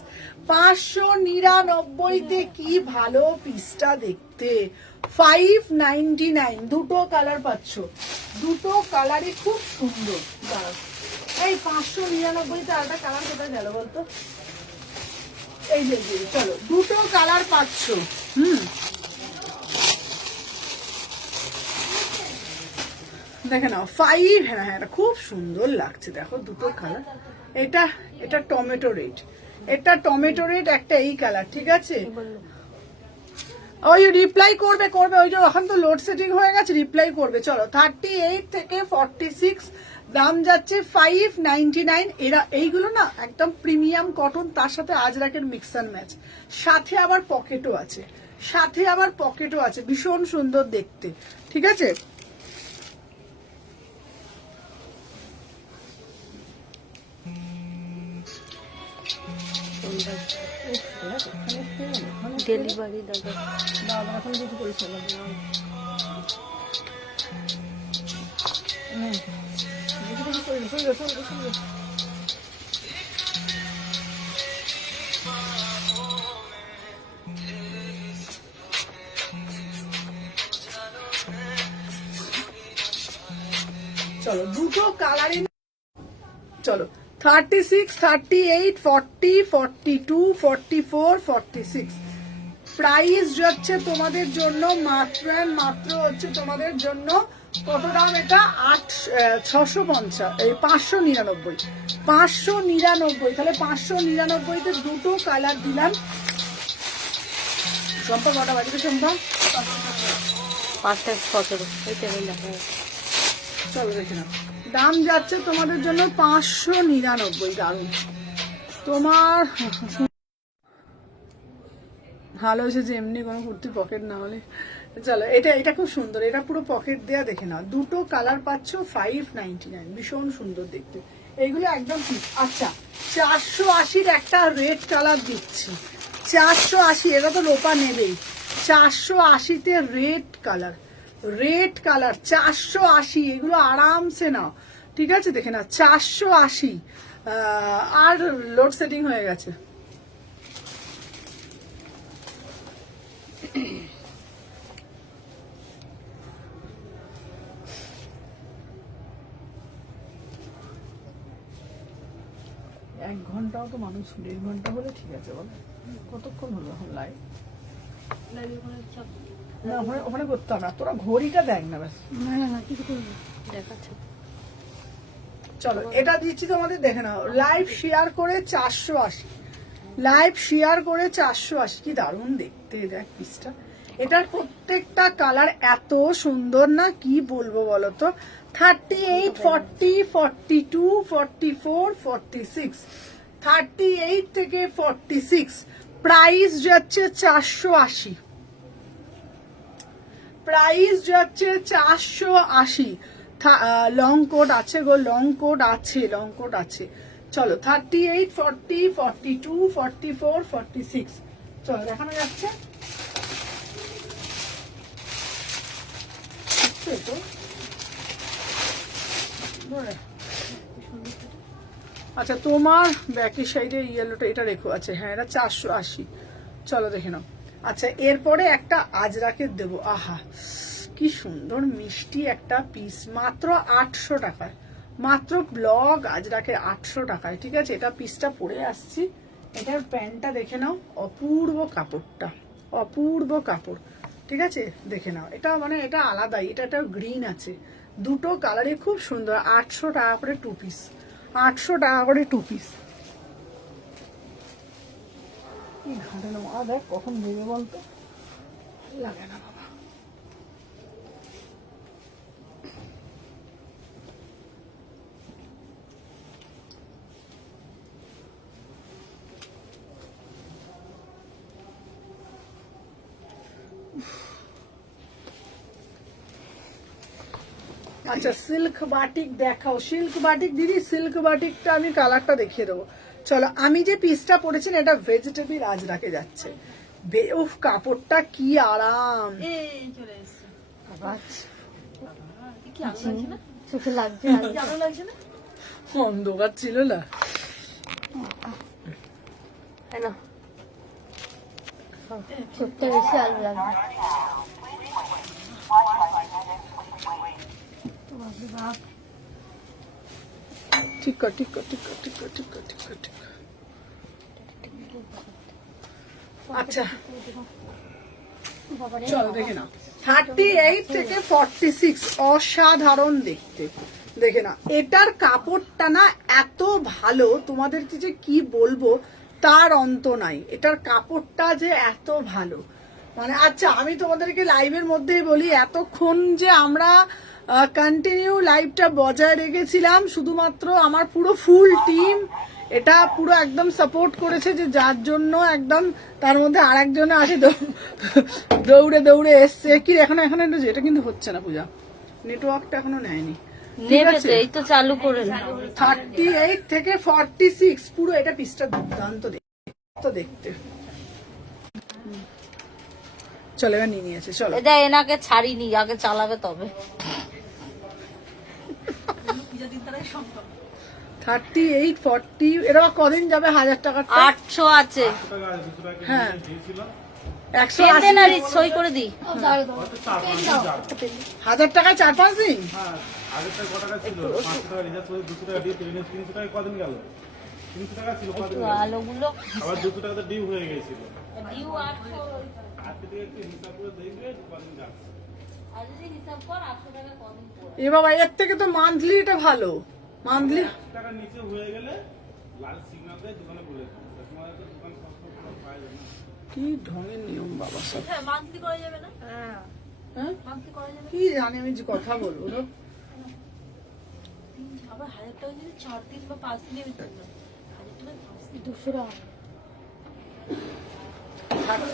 599-তে কি ভালো পিসটা দেখতে। 599, দুটো কালার পাচ্ছ, দুটো কালারই খুব সুন্দর। দাঁড়াও এই 599-তে আরেকটা কালার কোথায় গেল বলতো? এই যে চলো দুটো কালার পাচ্ছ। দেখে নাও 5, হ্যাঁ হ্যাঁ এটা খুব সুন্দর লাগছে, দেখো দুটো কালার। এটা টমেটো রেড, এটা টমেটো রেড, একটা এই কালার। ঠিক আছে ওই রিপ্লাই করবে ওই যে এখন তো লোড সেটিং হয়ে গেছে, রিপ্লাই করবে। চলো 38 থেকে 46, দাম যাচ্ছে 599। এরা এইগুলো না একদম প্রিমিয়াম কটন, তার সাথে আজরাকের মিক্স অ্যান্ড ম্যাচ, সাথে আবার পকেটও আছে, ভীষণ সুন্দর দেখতে। ঠিক আছে, ডেলিভারি দাদা এখন কিছু করেছিল চলো দুটো কালারে, চলো 36, 38, 40, 42, 44, 46। প্রাইস যাচ্ছে তোমাদের জন্য মাত্র হচ্ছে তোমাদের জন্য কত দাম? এটা 650, এই 599, 599। তাহলে 599-তে দুটো কালার দিলাম। সম্পা কটা বাজবে সম্পা? 5টা 17 এই টেবিল দেখা চলো দেখে নাও, দাম যাচ্ছে তোমাদের জন্য 599। দারুন, তোমার ভালো হয়েছে এমনি কোনো কুর্তি পকেট না হলে। চলো এটা খুব সুন্দর, এটা পুরো পকেট দেয়া। দেখে নাও, দুটো কালার পাচ্ছ 599, ভীষণ সুন্দর দেখতে। এইগুলো একদম ঠিক। আচ্ছা 480-র একটা রেড কালার দিচ্ছি, 480, এটা তো লোপা নেবেই। 480-তে রেড কালার 480, এগুলো আরামসে নাও। ঠিক আছে, দেখে না 480। আর লোড সেটিং হয়ে গেছে। এক ঘন্টাও তো মানুষ, 1.5 ঘন্টা হলে ঠিক আছে বলো। কতক্ষণ হলো এখন লাইভ? না ওখানে করতে হবে না, তোরা ঘড়িটা দেখ না ব্যাস। না কিছু করবো দেখাচ্ছে। চলো এটা দিচ্ছি তোমাদের, দেখে নাও। লাইভ শেয়ার করে 480, কি দারুণ দেখতে। দেখ পিসটা, এটার প্রত্যেকটা কালার এত সুন্দর না, কি বলবো বলো তো। 38, 40, 42, 44, 46, 38 থেকে 46। প্রাইস যাচ্ছে 480, লং কোট আছে গো, লং কোট আছে। চলো 38, 40, 42, 44, 46। চলো দেখানো যাচ্ছে তো। আচ্ছা তোমার ব্যাকি সাইডে ইয়েলোটা এটা রেখো। আচ্ছা হ্যাঁ, এটা 480। চলো দেখে নাও। আচ্ছা এরপরে একটা আজরাকের দেবো। আহা কি সুন্দর মিষ্টি একটা পিস, মাত্র 800 টাকায়, মাত্র ব্লগ আজরাকের 800 টাকায়। ঠিক আছে, এটা পিসটা পরে আসছি। এটার প্যান্টটা দেখে নাও, অপূর্ব কাপড়। ঠিক আছে, দেখে নাও। এটা মানে এটা আলাদাই, এটা গ্রিন আছে, দুটো কালারে খুব সুন্দর। 800 টাকা করে 2 পিস, 800 টাকা করে 2 পিস। কি ঘাটে না মা, দেখ কখন দেবে বলতো, লাগে না বাবা। আচ্ছা সিল্ক বাটিক দেখাও, সিল্ক বাটিক দিদি, সিল্ক বাটিকটা আমি কালারটা দেখিয়ে দেবো। চলো, আমি যে পিসটা পরেছেন এটা ভেজিটেবল আজরাকে যাচ্ছে। উফ কাপড়টা কি আরাম। এই চলে এসেছে। কি আলো লাগছে না? চোখে লাগছে কি আলো লাগছে না? অন্ধকার ছিল না। না চোখটা বেশি আলো লাগছে। ঠিক কর। আচ্ছা চলো দেখে নাও, 38 থেকে 46, অসাধারণ দেখতে। দেখে না, এটার কাপড়টা না এত ভালো, তোমাদেরকে যে কি বলবো তার অন্ত নাই। এটার কাপড়টা যে এত ভালো মানে। আচ্ছা আমি তোমাদেরকে লাইভের মধ্যেই বলি, এতক্ষণ যে আমরা কন্টিনিউ লাইভটা বজায় রেখেছিলাম, শুধুমাত্র আমার পুরো ফুল টিম এটা পুরো একদম সাপোর্ট করেছে, যে যার জন্য একদম তার মধ্যে আরেকজনে আসে দৌড়ে দৌড়ে এসছে। কি এখনো এটা কিন্তু হচ্ছে না পূজা, নেটওয়ার্কটা এখনো নেয়নি। নেবে তো, এই তো চালু করে 38 থেকে 46 পুরো এটা পিসটা দুর্দান্ত দেখতে। চলো এবার নিয়ে নিয়েছে, চলো এটা এনাকে ছাড়িনি, আগে চালাবে তবে। পূজা দিন তারাই সম্ভব 38 40 এরা কদিন যাবে 1000 টাকা 800 আছে। 800 টাকা আর 200 টাকা হ্যাঁ। দিয়েছিল 180 সই করে দিই। হয়তো 4-5 দিন যাবে। 1000 টাকায় 4-5 দিন। হ্যাঁ আগেরটা কত টাকা ছিল 500 টাকা রিচার্জ করে 200 টাকা দিয়ে 300 টাকা কদিন গেল 300 টাকা ছিল কদিন গেল আলোগুলো আবার 200 টাকা তো ডিউ হয়ে গিয়েছিল ডিউ 800, আজকে থেকে একটু হিসাব করে দেখবে কদিন যাচ্ছে আর যদি হিসাব কর 800 টাকা কদিন পড়ে। এ বাবা এর থেকে তো মান্থলি এটা ভালো, মান্থলি 100 টাকা নিচে হয়ে গেলে লাল সিগন্যাল দিয়ে দোকানে বলে দেবে তোমাদের তো দোকান সবসময় পাওয়া যায় না কি ঢঙের নিয়ম বাবা সব। হ্যাঁ মান্থলি করা যাবে না হ্যাঁ মান্থলি করা যাবে কি জানি আমি যে কথা বলবো না। আবার 1000 টাকা যদি 4 দিন বা 5 দিনে আমি তুললাম 1000 টাকা 200 টাকা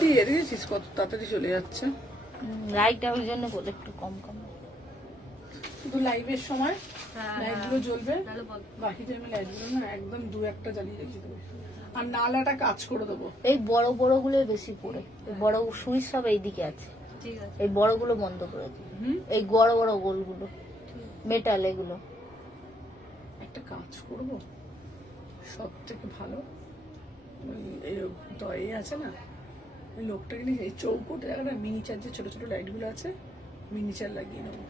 30 এ দেখেছিস কত তাড়াতাড়ি চলে যাচ্ছে। রাইট আমি জন্য বলে একটু কম কম। শুধু লাইভের সময় লাইটগুলো জ্বলবে, তাহলে বল বাকি টাইমে লাইটগুলো না একদম 2-1টা জ্বালিয়ে রেখে দেবে। আর নাহলে একটা কাজ করে দেবো, এই বড় বড় গুলো বেশি পড়ে, এই বড় সুইচ সব এইদিকে আছে, ঠিক আছে এই বড়গুলো বন্ধ করে দিই। এই বড় বড় গোলগুলো মেটাল এগুলো। একটা কাজ করব সব থেকে ভালো এই দয়ে আছে না, ওই লোকটাকে নিয়ে এই চৌকোটে একটা মিনিচার যে ছোট ছোট লাইটগুলো আছে মিনিচার লাগিয়ে নেবো,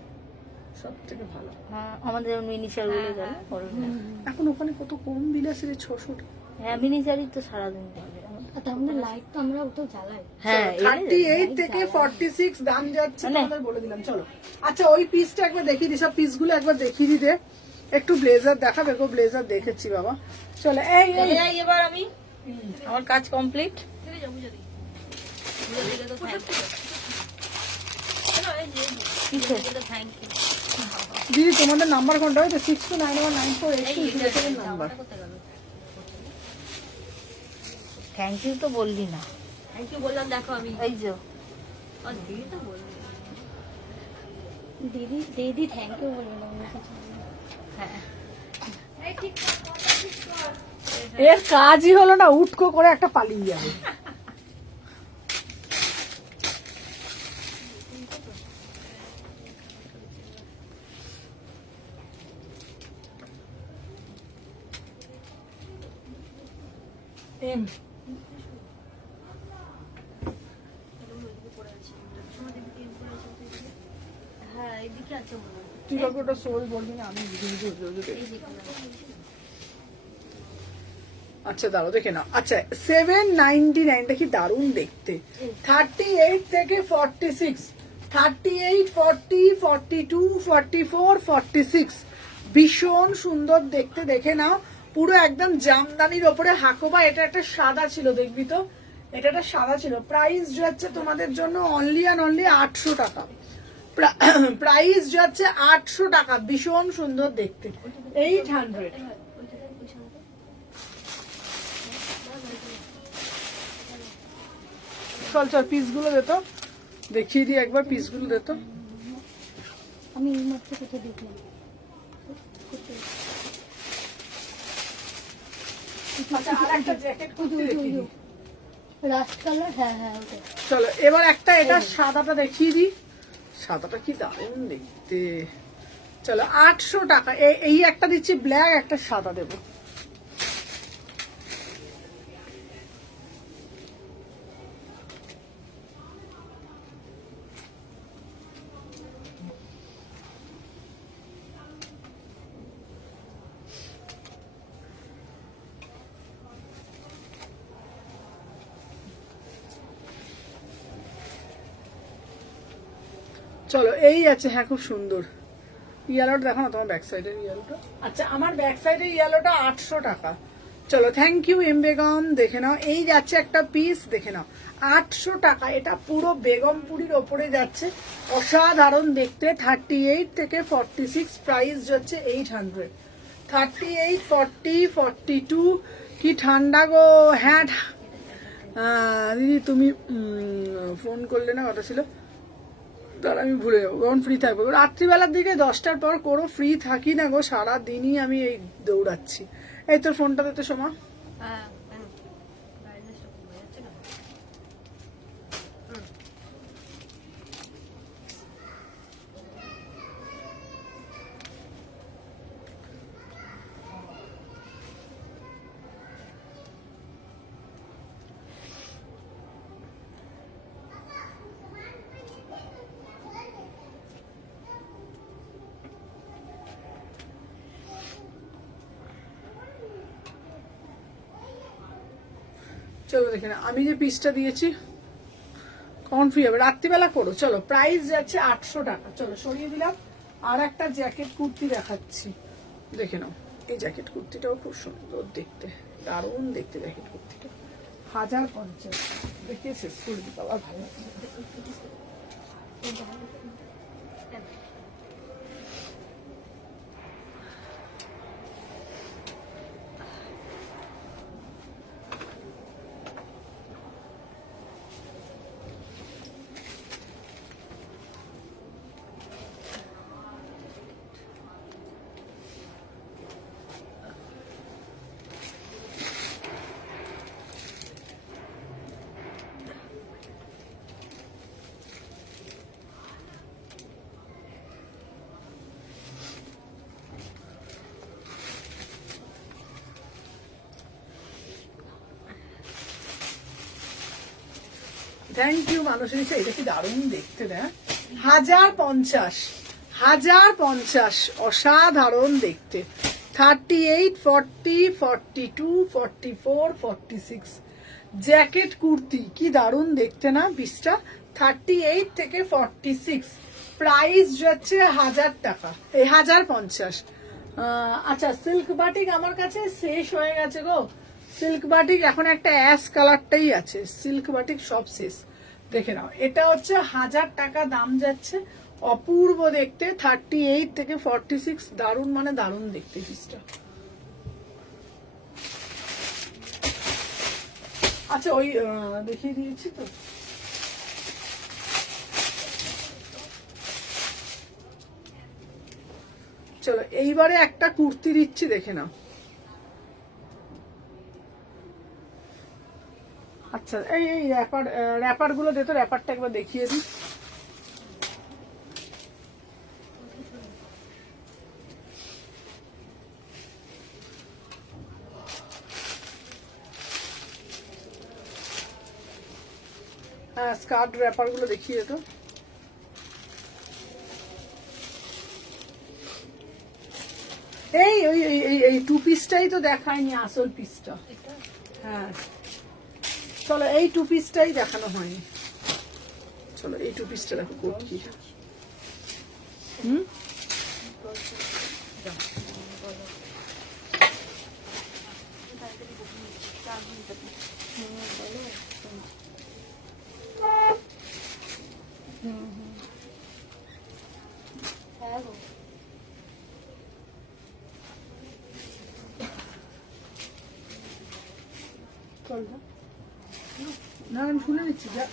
সব থেকে ভালো। হ্যাঁ আমাদের মিনিচার গুলো গেল। এখন ওখানে কত কম বিল আছে রে, 600 টাকা। হ্যাঁ মিনিচারই তো সারাদিন যাবে। লাইট তো আমরা তো জ্বালাই। হ্যাঁ 38 থেকে 46 দাম যাচ্ছে তোমাদের বলে দিলাম। চলো আচ্ছা ওই পিসটা একবার দেখিয়ে দিই, সব পিসগুলো একবার দেখিয়ে দিতে। একটু ব্লেজার দেখাবে গো, ব্লেজার দেখেছি বাবা। চলো এই চলে যাই এবার আমি, আমার কাজ কমপ্লিট। চলে যাও পূজা দিন পূজা দিলে তো থ্যাংক ইউ চলো এই যে কিসে? থ্যাংক ইউ দিদি তোমাদের নাম্বার কোনটা? ওই তো 62919482 নাম্বার। থ্যাংক ইউ তো বললি না। থ্যাংক ইউ বললাম দেখো আমি এই যে আর দিদি তো বললাম দিদি থ্যাংক ইউ বলবে না হ্যাঁ এর কাজই হলো না উটকো করে একটা পালিয়ে যাবে। এম হ্যাঁ এদিকে আছে মনে হয় তুই কাউকে ওটা সোল বলবি না, আমি আচ্ছা দাঁড়ো দেখে নাও। আচ্ছা 799টা কি দারুণ দেখতে। 38 থেকে 46, 38, 40, 42, 44, 46 ভীষণ সুন্দর দেখতে, দেখে নাও। পুরো একদম জামদানির ওপরে হাকোবা। এটা একটা সাদা ছিল, দেখবি তো এটা একটা সাদা ছিল। প্রাইস যাচ্ছে তোমাদের জন্য অনলি অ্যান্ড অনলি 800 টাকা। প্রাইস যাচ্ছে 800 টাকা। ভীষণ সুন্দর দেখতে, 800। চল চল পিসগুলো দে তো, দেখিয়ে দিই একবার পিসগুলো দে তো। আমি এই মাত্র কোথাও দেখলাম আচ্ছা আর একটা জ্যাকেট খুঁজে দেখিয়ে দিই। Rushed colour. হ্যাঁ হ্যাঁ ওটা চলো এবার একটা এটা সাদাটা দেখিয়ে দিই। সাদাটা কি দারুণ দেখতে। চলো 800 টাকা। এই একটা দিচ্ছি ব্ল্যাক, একটা সাদা দেবো। চলো এই আছে, হ্যাঁ খুব সুন্দর। ইয়েলোটা দেখো না তোমার ব্যাক সাইডের ইয়েলোটা। আচ্ছা আমার ব্যাক সাইডের ইয়েলোটা 800 টাকা। চলো থ্যাংক ইউ এম বেগম। দেখে নাও, এই যাচ্ছে একটা পিস, দেখে নাও 800 টাকা। এটা পুরো বেগমপুরির ওপরে যাচ্ছে, অসাধারণ দেখতে। 38 থেকে 46, প্রাইস যাচ্ছে 800। 38, 40, 42। কি ঠান্ডা গো। হ্যাঁ দিদি তুমি ফোন করলে না, কথা ছিল, তাহলে আমি ভুলে যাবো কখন ফ্রি থাকবো। রাত্রিবেলার দিকে 10টার পর করো, ফ্রি থাকি না গো, সারাদিনই আমি এই দৌড়াচ্ছি। এই তোর ফোনটাতে তো সময়। হ্যাঁ ব্রাইটনেসটা কমে যাচ্ছে না। চলো দেখে না, আমি যে পিসটা দিয়েছি কখন ফ্রি হবে, রাত্রিবেলা করো। চলো প্রাইস যাচ্ছে 800 টাকা। চলো সরিয়ে দিলাম। আর একটা জ্যাকেট কুর্তি দেখাচ্ছি, দেখে নাও। এই জ্যাকেট কুর্তিটাও খুব সুন্দর দেখতে, দারুণ দেখতে জ্যাকেট কুর্তিটা। 1050 দেখে শেষ করে দিতে আবার ভালো লাগছে। থ্যাংক ইউ মানুষের, এটা কি দারুণ দেখতে না। 1050, 1050, অসাধারণ দেখতে। 38, 40, 42, 44, 46 জ্যাকেট কুর্তি, কি দারুণ দেখতে না পিসটা। 38 থেকে 46, প্রাইস যাচ্ছে 1000 টাকা, এই 1050। আচ্ছা সিল্ক বাটিক আমার কাছে শেষ হয়ে গেছে গো। সিল্ক বাটিক এখন একটা অ্যাশ কালারটাই আছে, সিল্ক বাটিক সব শেষ। দেখে নাও, এটা হচ্ছে 1000 টাকা দাম যাচ্ছে, অপূর্ব দেখতে। 38 থেকে 46, দারুণ মানে দারুণ দেখতে পিসটা। আচ্ছা ওই দেখিয়ে দিয়েছি তো। চলো এইবারে একটা কুর্তি দিচ্ছি, দেখে নাও। আচ্ছা এই এই র্যাপার গুলো দে তো, র্যাপারটা একবার দেখিয়ে দিই। হ্যাঁ স্কার্ট র্যাপার গুলো দেখিয়ে তো। এই ওই এই টু পিসটাই তো দেখায়নি, আসল পিসটা। হ্যাঁ চলো এই টু পিসটাই দেখানো হয়নি। চলো এই টু পিসটা দেখো কোট কি। হুম হ্যাঁ গো। চল না, আমি শুনে নিচ্ছি যা।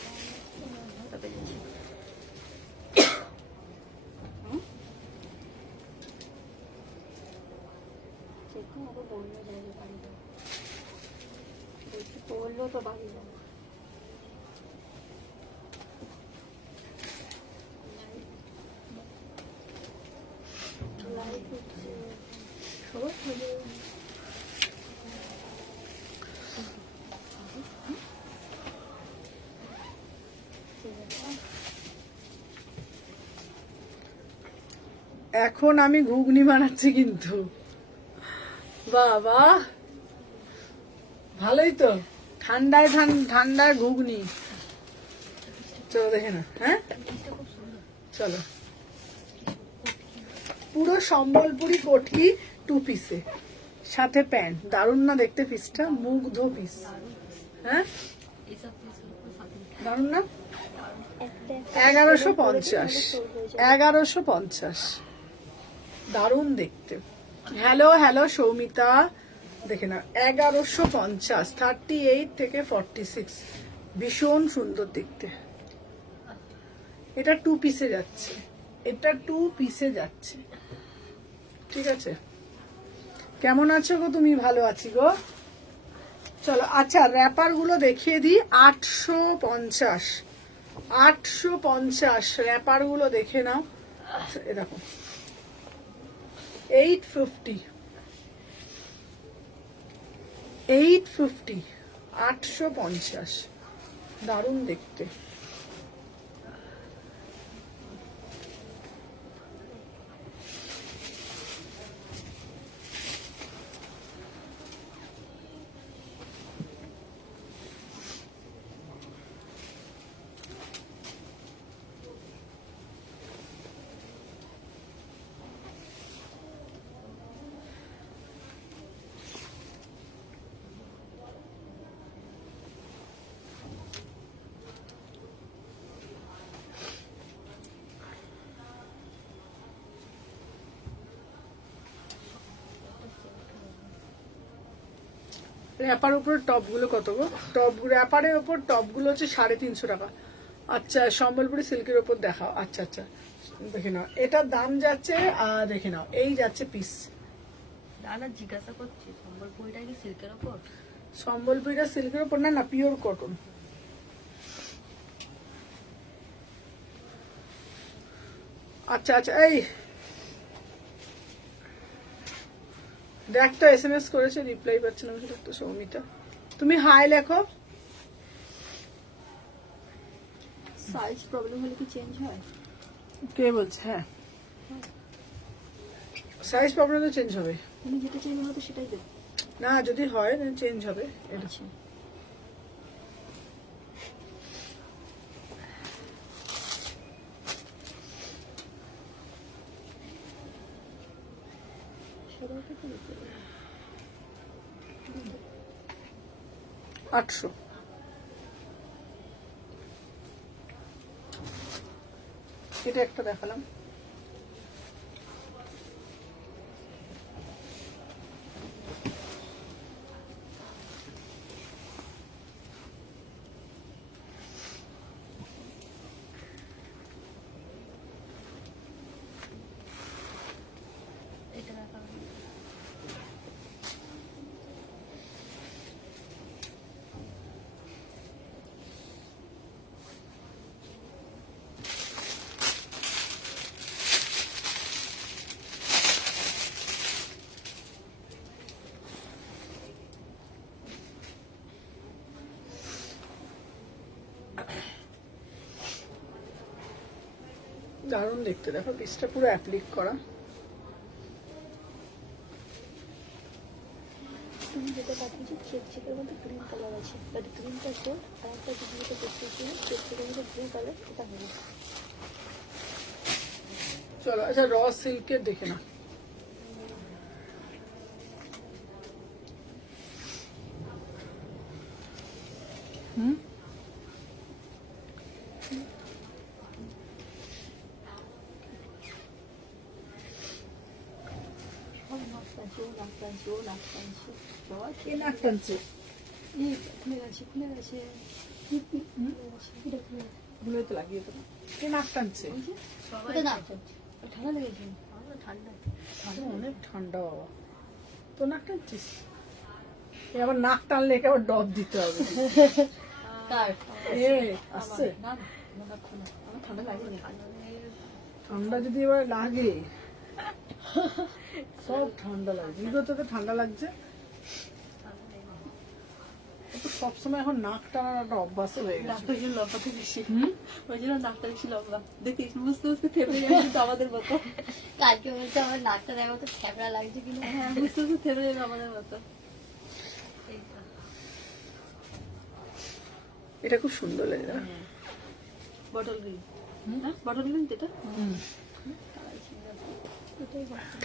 বললো তো বাড়ি যাবো। লাইট হচ্ছে সবাই চলে এখন আমি ঘুগনি বানাচ্ছি কিন্তু, বাবা ভালোই তো, ঠান্ডায় ঠান্ডায় ঘুগনি। চলো দেখে না। হ্যাঁ চলো, পুরো সম্বলপুরি কটকি টু পিসে, সাথে প্যান্ট, দারুণ না দেখতে পিসটা, মুগ্ধ পিস। হ্যাঁ এইসব পিসগুলো সাথে দারুণ না? একটা 1150, 1150, দারুণ দেখতে। হ্যালো হ্যালো সৌমিতা, দেখে না 1150, 38 থেকে 46, ভীষণ সুন্দর দেখতে। এটা 2 পিসে যাচ্ছে, এটা 2 পিসে যাচ্ছে, ঠিক আছে? কেমন আছো গো তুমি? ভালো আছি গো। চলো আচ্ছা র্যাপার গুলো দেখিয়ে দিই। 850, 850 র্যাপার গুলো দেখে নাও। এরকম 850, 850, 850, দারুণ দেখতে। র্যাপার উপরে টপ গুলো কত গো? টপ র্যাপারের উপর টপ গুলো হচ্ছে 350 টাকা। আচ্ছা সম্বলপুরি সিল্কের উপর দেখাও। আচ্ছা আচ্ছা দেখে নাও, এটার দাম যাচ্ছে দেখে নাও, এই যাচ্ছে পিস। দাদা জিজ্ঞাসা করছি সম্বলপুরিটা কি সিল্কের ওপর? সম্বলপুরিটা সিল্কের উপর না, না পিওর কটন। আচ্ছা আচ্ছা এই দেখ তো SMS করেছে, রিপ্লাই পাচ্ছে না সেটা তো সৌমিতা। তুমি হাই লেখো। সাইজ প্রবলেম হলে কি চেঞ্জ হয়? কে বলছে? হ্যাঁ সাইজ প্রবলেম তো চেঞ্জ হবে তুমি যেটা চেঞ্জ হবে সেটাই দেবো। না, যদি হয় চেঞ্জ হবে এটা। সবাইকে তো দিতে হবে। 800, এটা একটা দেখালাম। এটা দেখা দারুণ দেখতে, দেখো পিসটা পুরো অ্যাপ্লিক করা। তুমি যেটা পাঠিয়েছো চেক চেকের মধ্যে গ্রিন কালার আছে, বাট গ্রিনটা গোল্ড, আর একটা যেটা দেখতে ছিল চেক চেকের মধ্যে ব্লু কালার, এটা হবে। চলো আচ্ছা র সিল্কের দেখে না। সব নাক টানছে, ও নাক টানছে, ও নাক টানছে, সবাই কে নাক টানছে? এই খুলে গেছে, খুলে গেছে, খুলে গেছে, এটা খুলে গেছে। ভুলে তো লাগিয়ে দেবো। কে নাক টানছে? ওই যে, সবাই ওটা নাক টানছে। ঠান্ডা লেগেছে। আমার ঠান্ডা অনেক ঠান্ডা বাবা, তো নাক টানছিস? এ আবার নাক টানলে একে আবার ডব দিতে হবে। কার? এ আসছে না না, আমার নাক ঠান্ডা, আমার ঠান্ডা লাগেনি। ঠান্ডা যদি এবার লাগে, সব ঠান্ডা লাগছে। তোকে ঠান্ডা লাগছে তো সবসময়, এখন নাক টানার একটা অভ্যাস হয়ে গেছে। নাকটা একটু লম্বাতে বেশি, ওই জন্য নাকটা বেশি লম্বা। দেখিস বুঝতে বুঝতে থেমে যাবে, কিন্তু আমাদের মতো। কালকে বলছে আমার নাকটা দেখো তো ছ্যাবড়া লাগছে কিনা। হ্যাঁ, বুঝতে বুঝতে থেমে যাবে আমাদের মতো। এটা খুব সুন্দর লাগে না? বটল গ্রিন, হ্যাঁ বটল গ্রিন, এটা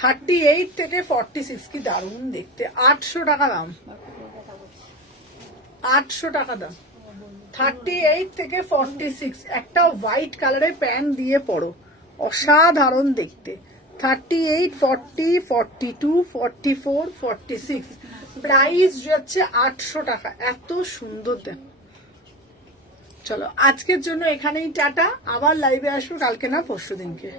38 থেকে 46, কি দারুণ দেখতে। 800 টাকা দাম, 800 টাকা দাম। 38 থেকে 46, একটা হোয়াইট কালারের প্যান্ট দিয়ে পরো, অসাধারণ দেখতে। 38, 40, 42, 44, 46, প্রাইস যাচ্ছে 800 টাকা। এত সুন্দর দেখো। চলো আজকের জন্য এখানেই টাটা, আবার লাইভে আসবো কালকে না পরশু দিনকে।